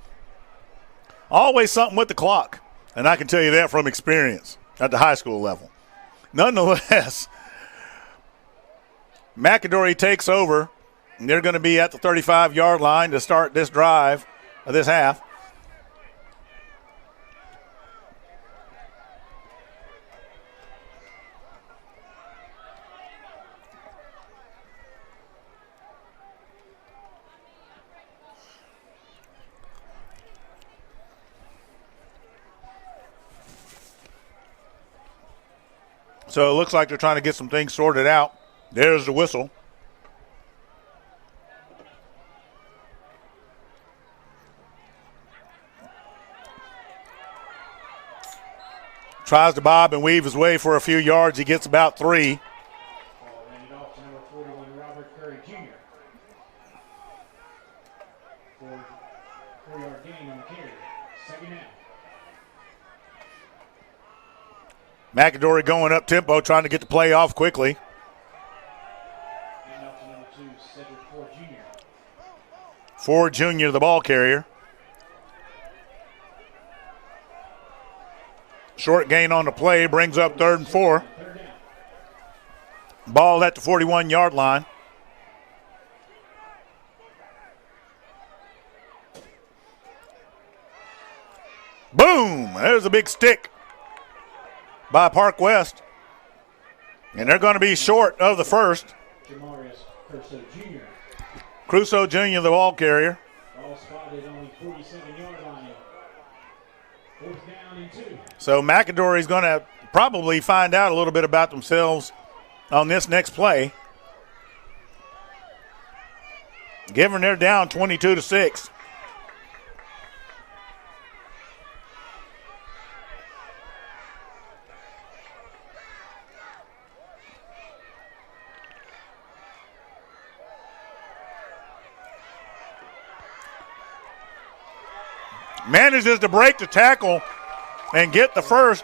Always something with the clock, and I can tell you that from experience at the high school level. Nonetheless, MCAdory takes over, and they're going to be at the 35-yard line to start this drive of this half. So it looks like they're trying to get some things sorted out. There's the whistle. Tries to bob and weave his way for a few yards. He gets about 3. MCAdory going up tempo, trying to get the play off quickly. Ford Jr., the ball carrier. Short gain on the play, brings up 3rd and 4. Ball at the 41-yard line. Boom! There's a big stick by Parkwest. And they're going to be short of the first. Crusoe Jr., the ball carrier. Ball spotted on the 47-yard line. 4th down and 2. So MCAdory's going to probably find out a little bit about themselves on this next play. Given they're down 22-6. Manages to break the tackle and get the first.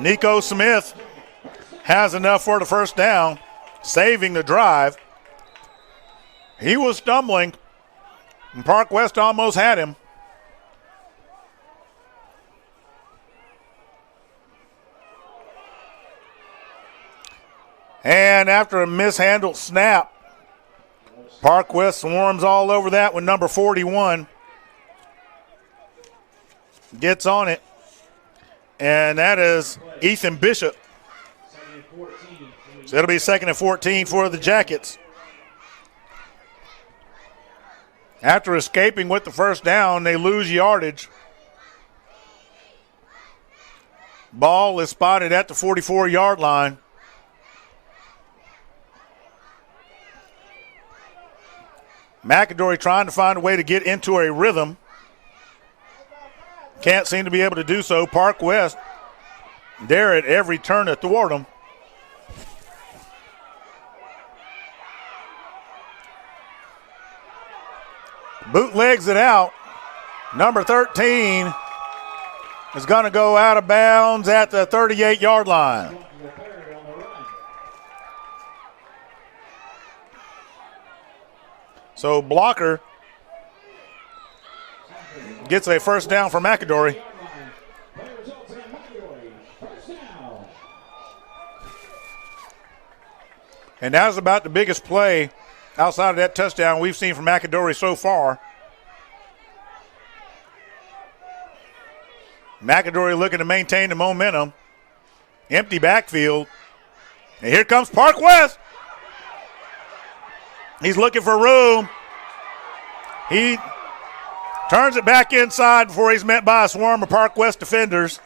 Nico Smith has enough for the first down, saving the drive. He was stumbling, and Parkwest almost had him. And after a mishandled snap, Parkwest swarms all over that with number 41. Gets on it. And that is Ethan Bishop. So it'll be 2nd and 14 for the Jackets. After escaping with the first down, they lose yardage. Ball is spotted at the 44-yard line. MCAdory trying to find a way to get into a rhythm. Can't seem to be able to do so. Parkwest there at every turn to thwart them. Bootlegs it out. Number 13 is going to go out of bounds at the 38-yard line. So blocker gets a first down for MCAdory. And that was about the biggest play outside of that touchdown we've seen from MCAdory so far. MCAdory looking to maintain the momentum. Empty backfield. And here comes Parkwest. He's looking for room. He turns it back inside before he's met by a swarm of Parkwest defenders.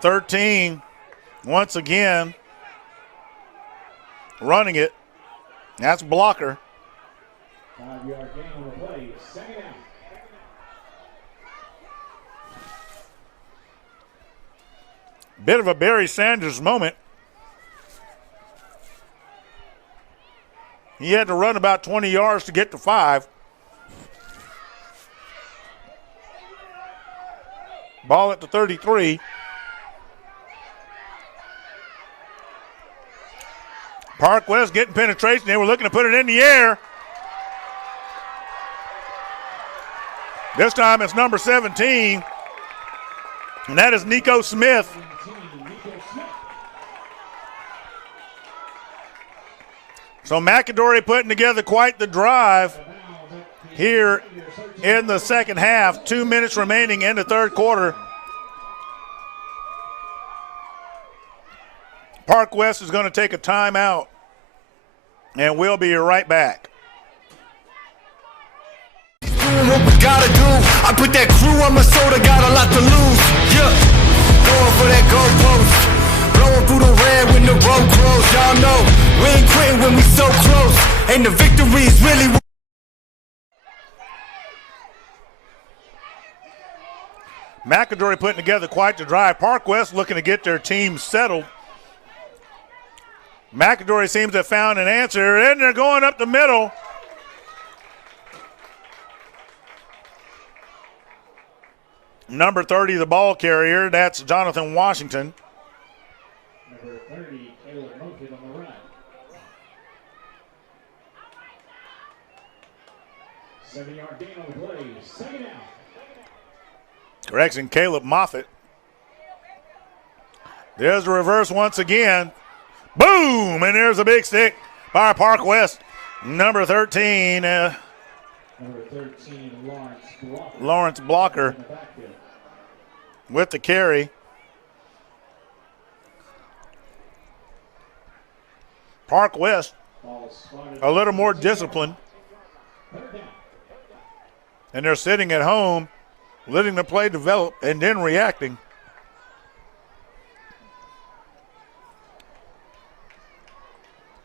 13, once again, running it. That's blocker. 5-yard gain on the play. Second out. Bit of a Barry Sanders moment. He had to run about 20 yards to get to 5. Ball at the 33. Parkwest getting penetration. They were looking to put it in the air. This time it's number 17, and that is Nico Smith. So MCAdory putting together quite the drive here in the second half. 2 minutes remaining in the third quarter. Parkwest is going to take a timeout, and we'll be right back. What we gotta do, I put that crew on my shoulder, got a lot to lose. Yeah, going for that goalpost, blowing through the red when the road closed. Y'all know we ain't quitting when we so close, and the victory is really. MCAdory putting together quite the drive. Parkwest looking to get their team settled. MCAdory seems to have found an answer, and they're going up the middle. Number 30, the ball carrier, that's Jonathan Washington. Number 30, Caleb Moffitt on the run. 7-yard gain on the play. Second out. Correction, Caleb Moffitt. There's the reverse once again. Boom! And there's a big stick by Parkwest. Number 13. Number 13, Lawrence Blocker with the carry. Parkwest a little more disciplined. And they're sitting at home, letting the play develop and then reacting.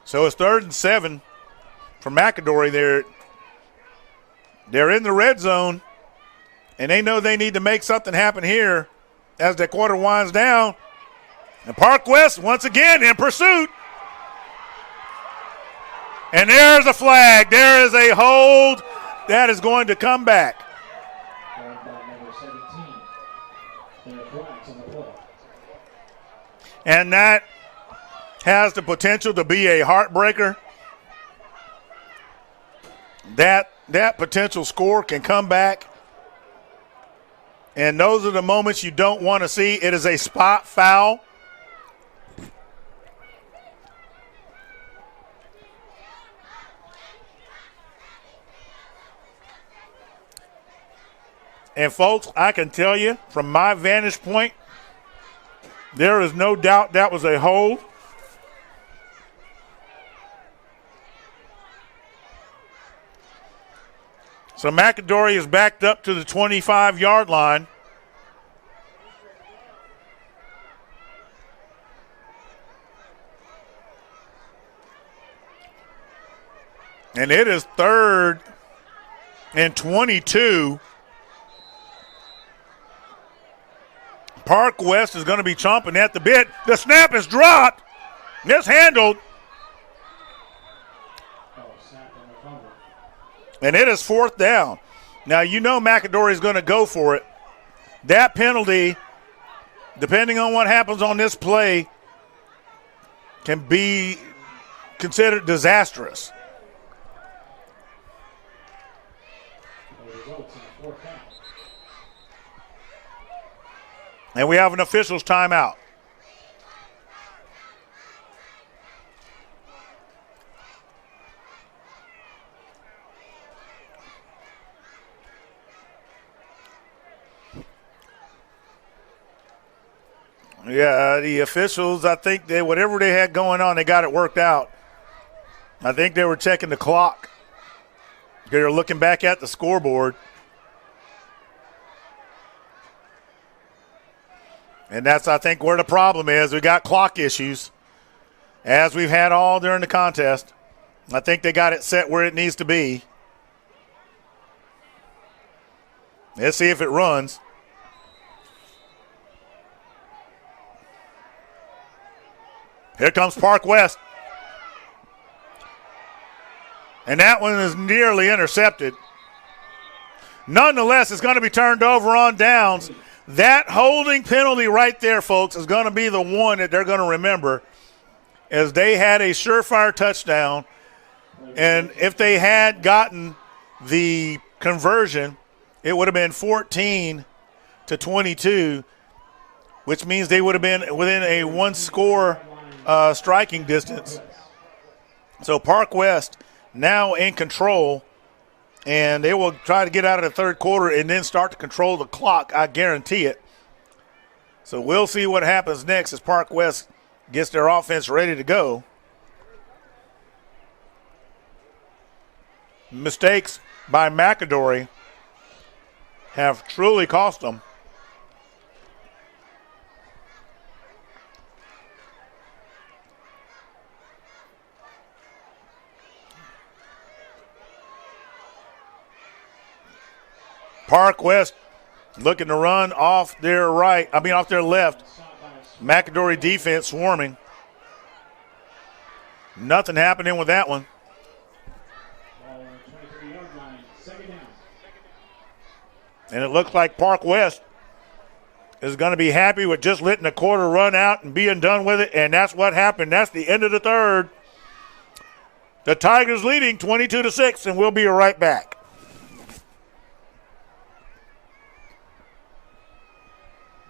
So it's 3rd and 7 for MCAdory. They're in the red zone, and they know they need to make something happen here as the quarter winds down. And Parkwest once again in pursuit. And there's a flag. There is a hold that is going to come back. And that has the potential to be a heartbreaker. That potential score can come back. And those are the moments you don't want to see. It is a spot foul. And folks, I can tell you from my vantage point, there is no doubt that was a hold. So MCAdory is backed up to the 25-yard line. And it is 3rd and 22. Parkwest is going to be chomping at the bit. The snap is dropped. Mishandled. And it is 4th down. Now, you know MCAdory is going to go for it. That penalty, depending on what happens on this play, can be considered disastrous. And we have an official's timeout. Yeah, the officials, I think whatever they had going on, they got it worked out. I think they were checking the clock. They were looking back at the scoreboard. And that's, I think, where the problem is. We got clock issues, as we've had all during the contest. I think they got it set where it needs to be. Let's see if it runs. Here comes Parkwest. And that one is nearly intercepted. Nonetheless, it's going to be turned over on downs. That holding penalty right there, folks, is going to be the one that they're going to remember, as they had a surefire touchdown. And if they had gotten the conversion, it would have been 14-22, which means they would have been within a one-score striking distance. So Parkwest now in control, and they will try to get out of the third quarter and then start to control the clock, I guarantee it. So we'll see what happens next as Parkwest gets their offense ready to go. Mistakes by MCAdory have truly cost them. Parkwest looking to run off their off their left. MCAdory defense swarming. Nothing happening with that one. And it looks like Parkwest is going to be happy with just letting the quarter run out and being done with it, and that's what happened. That's the end of the third. The Tigers leading 22-6, and we'll be right back.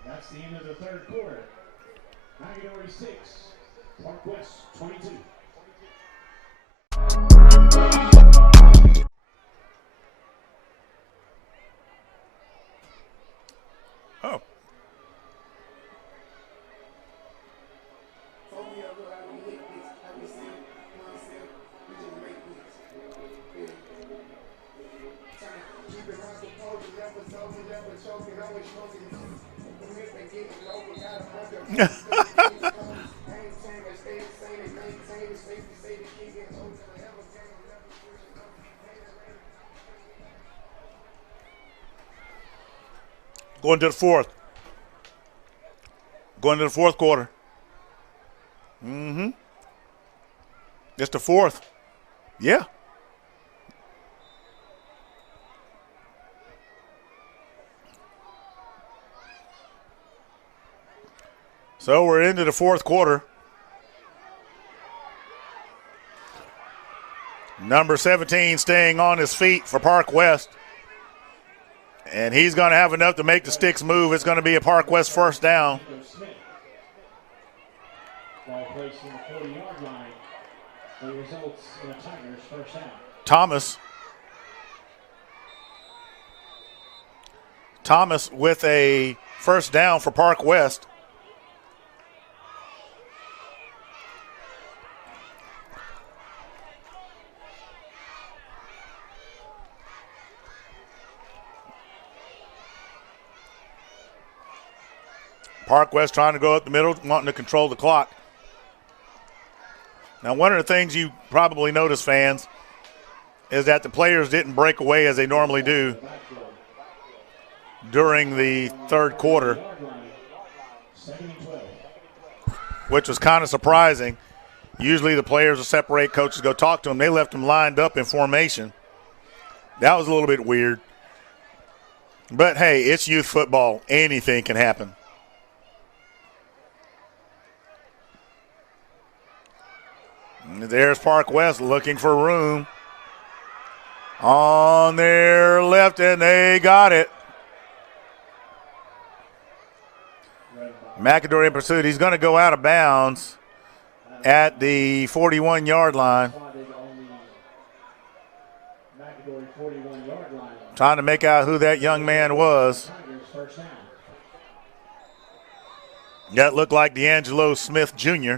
That's the end of the third quarter. MCAdory 6, Parkwest 22. Oh. Going to the fourth. Going to the fourth quarter. It's the fourth. Yeah. So we're into the fourth quarter. Number 17 staying on his feet for Parkwest. And he's going to have enough to make the sticks move. It's going to be a Parkwest first down. Ball placed in the 40-yard line. The results in a Tigers first down. Thomas with a first down for Parkwest. Parkwest trying to go up the middle, wanting to control the clock. Now, one of the things you probably noticed, fans, is that the players didn't break away as they normally do during the third quarter, which was kind of surprising. Usually the players will separate, coaches go talk to them. They left them lined up in formation. That was a little bit weird. But, hey, it's youth football. Anything can happen. There's Parkwest looking for room on their left, and they got it. MCAdory in pursuit. He's going to go out of bounds at the 41-yard line. Trying to make out who that young man was. That looked like D'Angelo Smith Jr.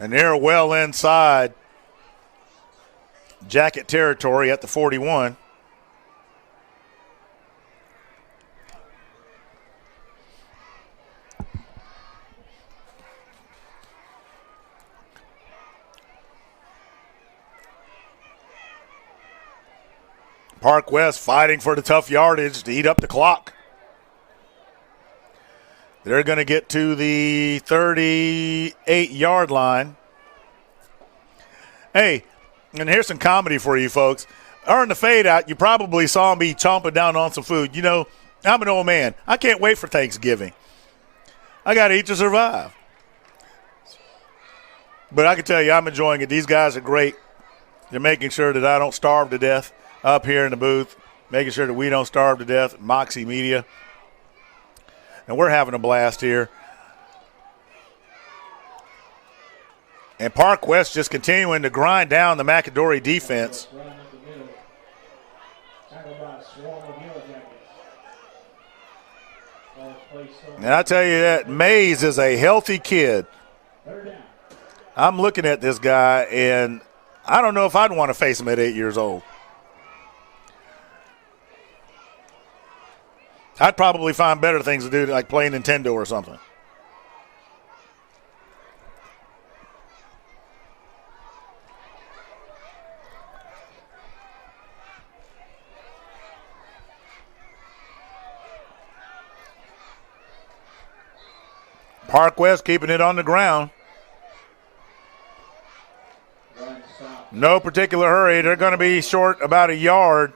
And they're well inside Jacket territory at the 41. Parkwest fighting for the tough yardage to eat up the clock. They're going to get to the 38-yard line. Hey, and here's some comedy for you folks. During the fade out, you probably saw me chomping down on some food. You know, I'm an old man. I can't wait for Thanksgiving. I got to eat to survive. But I can tell you, I'm enjoying it. These guys are great. They're making sure that I don't starve to death up here in the booth, making sure that we don't starve to death. Moxie Media. And we're having a blast here. And Parkwest just continuing to grind down the MCAdory defense. And I tell you that Mays is a healthy kid. I'm looking at this guy, and I don't know if I'd want to face him at 8 years old. I'd probably find better things to do, like play Nintendo or something. Parkwest keeping it on the ground. No particular hurry. They're going to be short about a yard.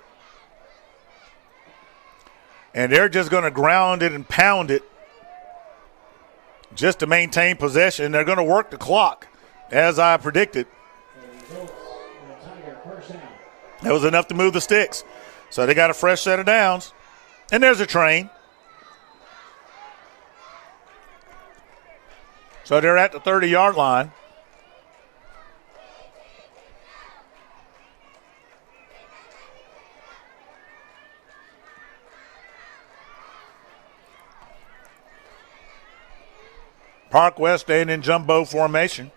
And they're just going to ground it and pound it just to maintain possession. They're going to work the clock, as I predicted. That was enough to move the sticks. So they got a fresh set of downs. And there's a train. So they're at the 30-yard line. Parkwest staying in jumbo formation.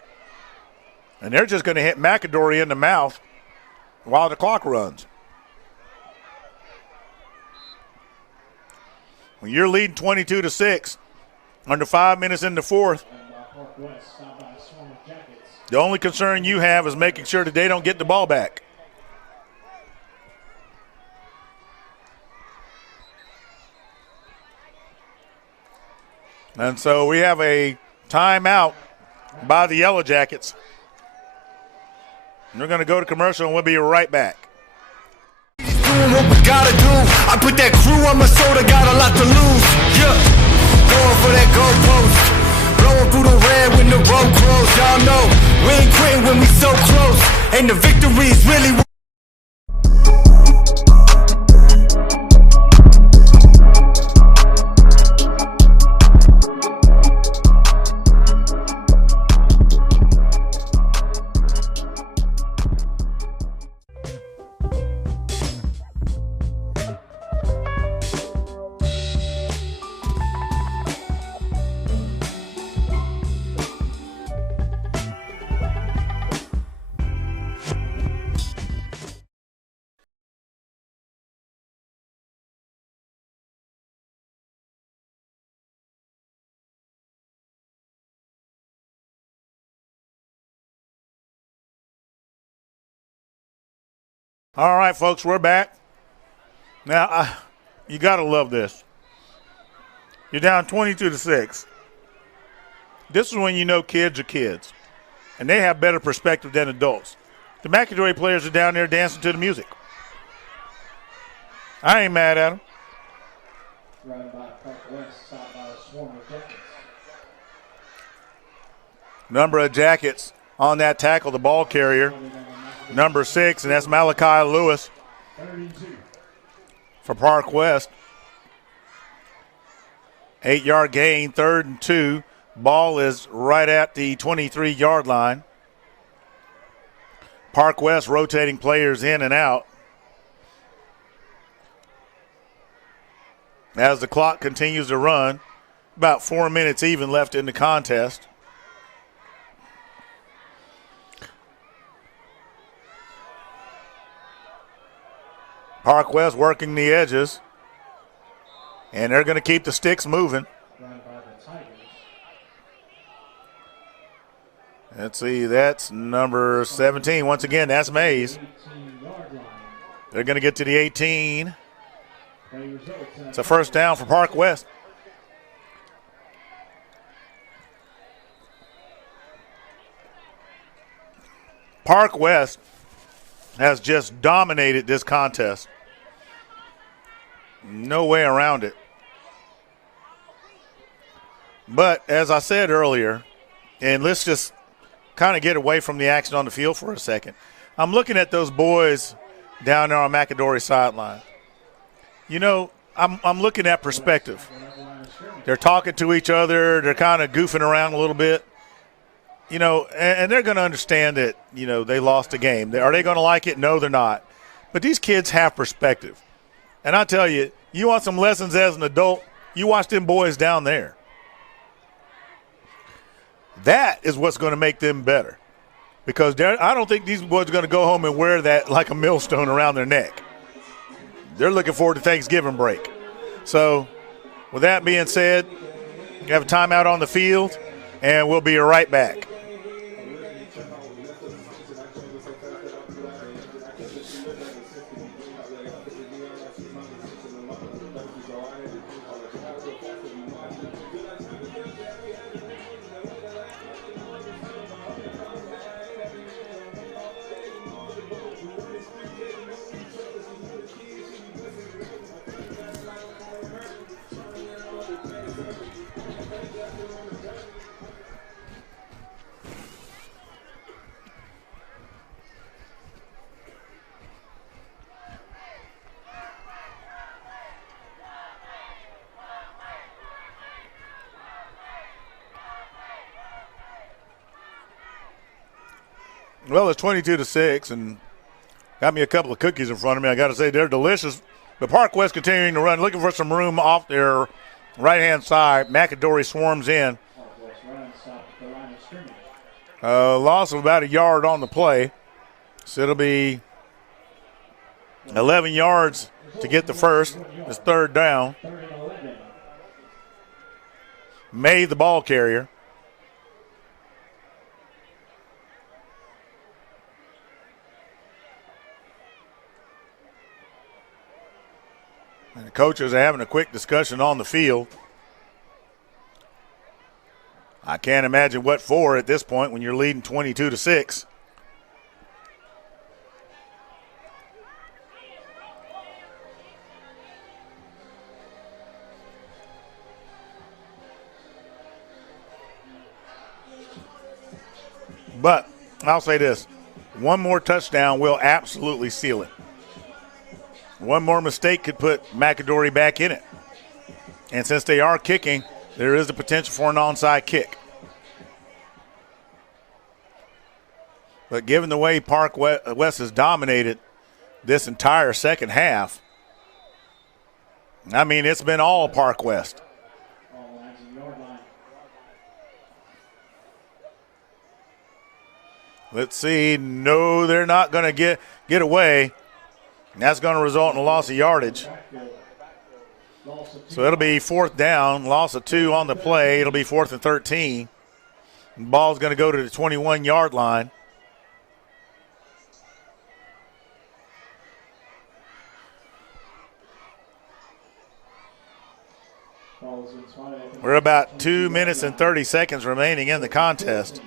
And they're just going to hit MCAdory in the mouth while the clock runs. When you're leading 22-6, under 5 minutes in the fourth, the only concern you have is making sure that they don't get the ball back. And so we have a timeout by the Yellow Jackets. And we're going to go to commercial, and we'll be right back. Doing what we gotta do. I put that crew on my shoulder, got a lot to lose. Yeah, going for that goalpost. Blowing through the red when the road closed. Y'all know we ain't quitting when we so close. And the victory's really. All right, folks, we're back. Now, you got to love this. You're down 22-6. This is when you know kids are kids, and they have better perspective than adults. The MCAdory players are down there dancing to the music. I ain't mad at them. Number of Jackets on that tackle, the ball carrier. Number 6, and that's Malachi Lewis for Parkwest. 8-yard gain, 3rd and 2. Ball is right at the 23-yard line. Parkwest rotating players in and out as the clock continues to run. About 4 minutes even left in the contest. Parkwest working the edges, and they're going to keep the sticks moving. Let's see, that's number 17. Once again, that's Mays. They're going to get to the 18. It's a first down for Parkwest. Parkwest has just dominated this contest. No way around it. But as I said earlier, and let's just kind of get away from the action on the field for a second. I'm looking at those boys down there on MCAdory sideline. You know, I'm looking at perspective. They're talking to each other. They're kind of goofing around a little bit. You know, and they're going to understand that, you know, they lost a game. Are they going to like it? No, they're not. But these kids have perspective. And I tell you, you want some lessons as an adult, you watch them boys down there. That is what's going to make them better. Because I don't think these boys are going to go home and wear that like a millstone around their neck. They're looking forward to Thanksgiving break. So, with that being said, we have a timeout on the field, and we'll be right back. Well, it's 22-6, and got me a couple of cookies in front of me. I got to say, they're delicious. The Parkwest continuing to run, looking for some room off their right-hand side. MCAdory swarms in. Loss of about a yard on the play. So it'll be 11 yards to get the first. It's third down. May, the ball carrier. And the coaches are having a quick discussion on the field. I can't imagine what for at this point when you're leading 22-6. But I'll say this, one more touchdown will absolutely seal it. One more mistake could put MCAdory back in it. And since they are kicking, there is the potential for an onside kick. But given the way Parkwest has dominated this entire second half, I mean, it's been all Parkwest. Let's see. No, they're not going to get away. And that's going to result in a loss of yardage. So it'll be fourth down, loss of 2 on the play. It'll be 4th and 13. The ball's going to go to the 21-yard line. We're about 2 minutes and 30 seconds remaining in the contest.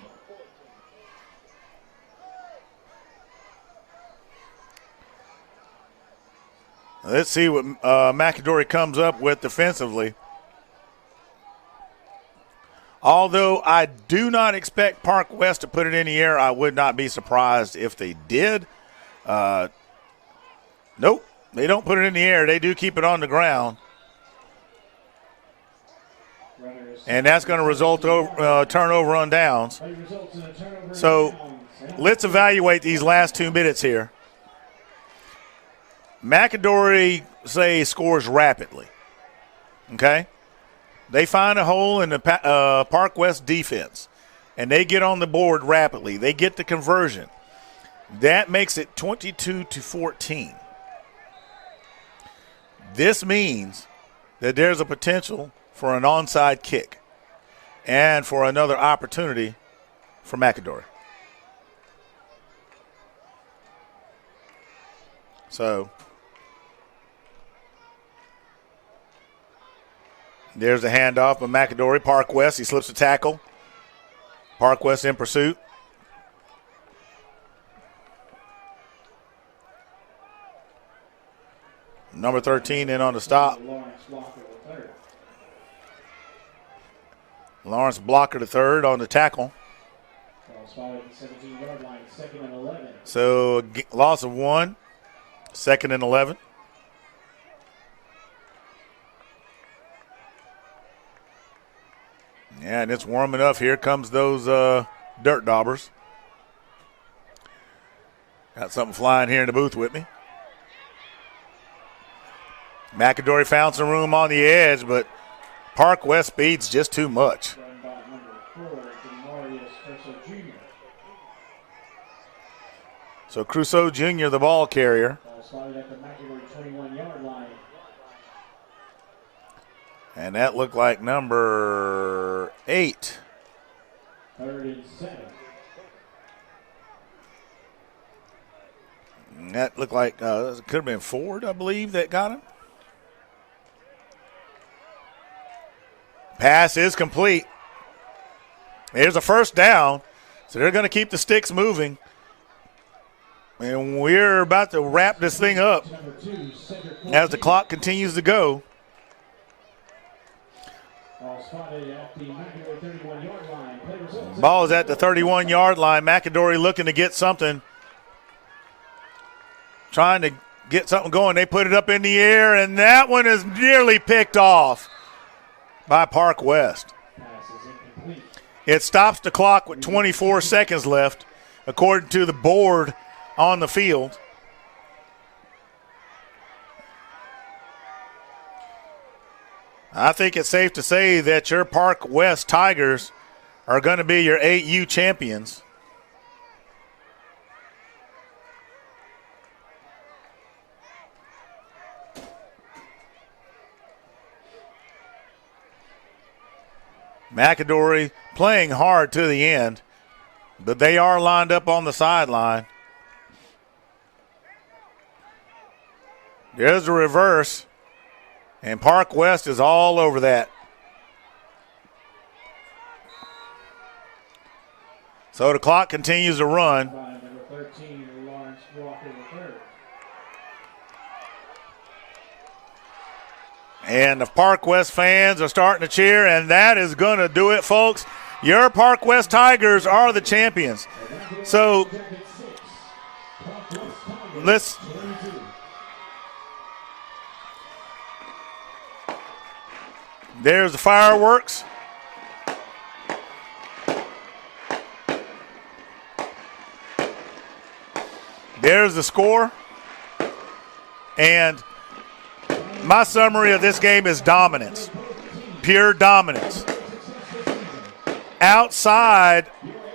Let's see what MCAdory comes up with defensively. Although I do not expect Parkwest to put it in the air, I would not be surprised if they did. Nope, they don't put it in the air. They do keep it on the ground. And that's going to result in turnover on downs. So let's evaluate these last 2 minutes here. MCAdory, say, scores rapidly, okay? They find a hole in the Parkwest defense, and they get on the board rapidly. They get the conversion. That makes it 22-14. This means that there's a potential for an onside kick and for another opportunity for MCAdory. So there's the handoff of MCAdory. Parkwest, he slips a tackle. Parkwest in pursuit. Number 13 in on the stop. Lawrence Blocker the third on the tackle. So loss of 1, 2nd and 11. Yeah, and it's warming up. Here comes those dirt daubers. Got something flying here in the booth with me. MCAdory found some room on the edge, but Parkwest speed's just too much. So Crusoe Jr., the ball carrier. And that looked like number 8. 3rd and 7. And that looked like it could have been Ford, I believe, that got him. Pass is complete. There's a first down, so they're going to keep the sticks moving. And we're about to wrap this thing up as the clock continues to go. Ball is at the 31-yard line. MCAdory looking to get something, trying to get something going. They put it up in the air, and that one is nearly picked off by Parkwest. It stops the clock with 24 seconds left, according to the board on the field. I think it's safe to say that your Parkwest Tigers are going to be your 8U champions. MCAdory playing hard to the end, but they are lined up on the sideline. There's a reverse, and Parkwest is all over that. So the clock continues to run. Number 13, Lawrence Walker III. And the Parkwest fans are starting to cheer, and that is going to do it, folks. Your Parkwest Tigers are the champions. So there's the fireworks. There's the score. And my summary of this game is dominance, pure dominance. Outside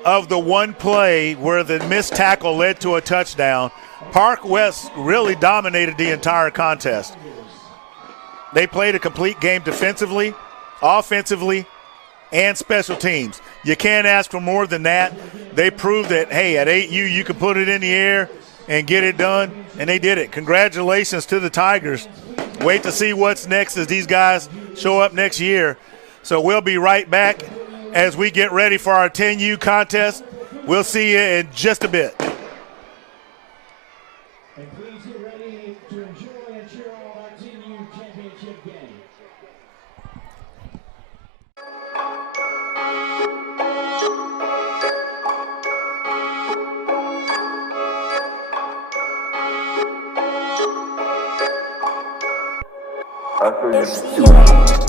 of the one play where the missed tackle led to a touchdown, Parkwest really dominated the entire contest. They played a complete game defensively, offensively, and special teams. You can't ask for more than that. They proved that, hey, at 8U you can put it in the air and get it done, and they did it. Congratulations to the Tigers. Wait to see what's next as these guys show up next year. So we'll be right back as we get ready for our 10U contest. We'll see you in just a bit. And please get ready to enjoy and cheer on our 10U championship game. I'll show you.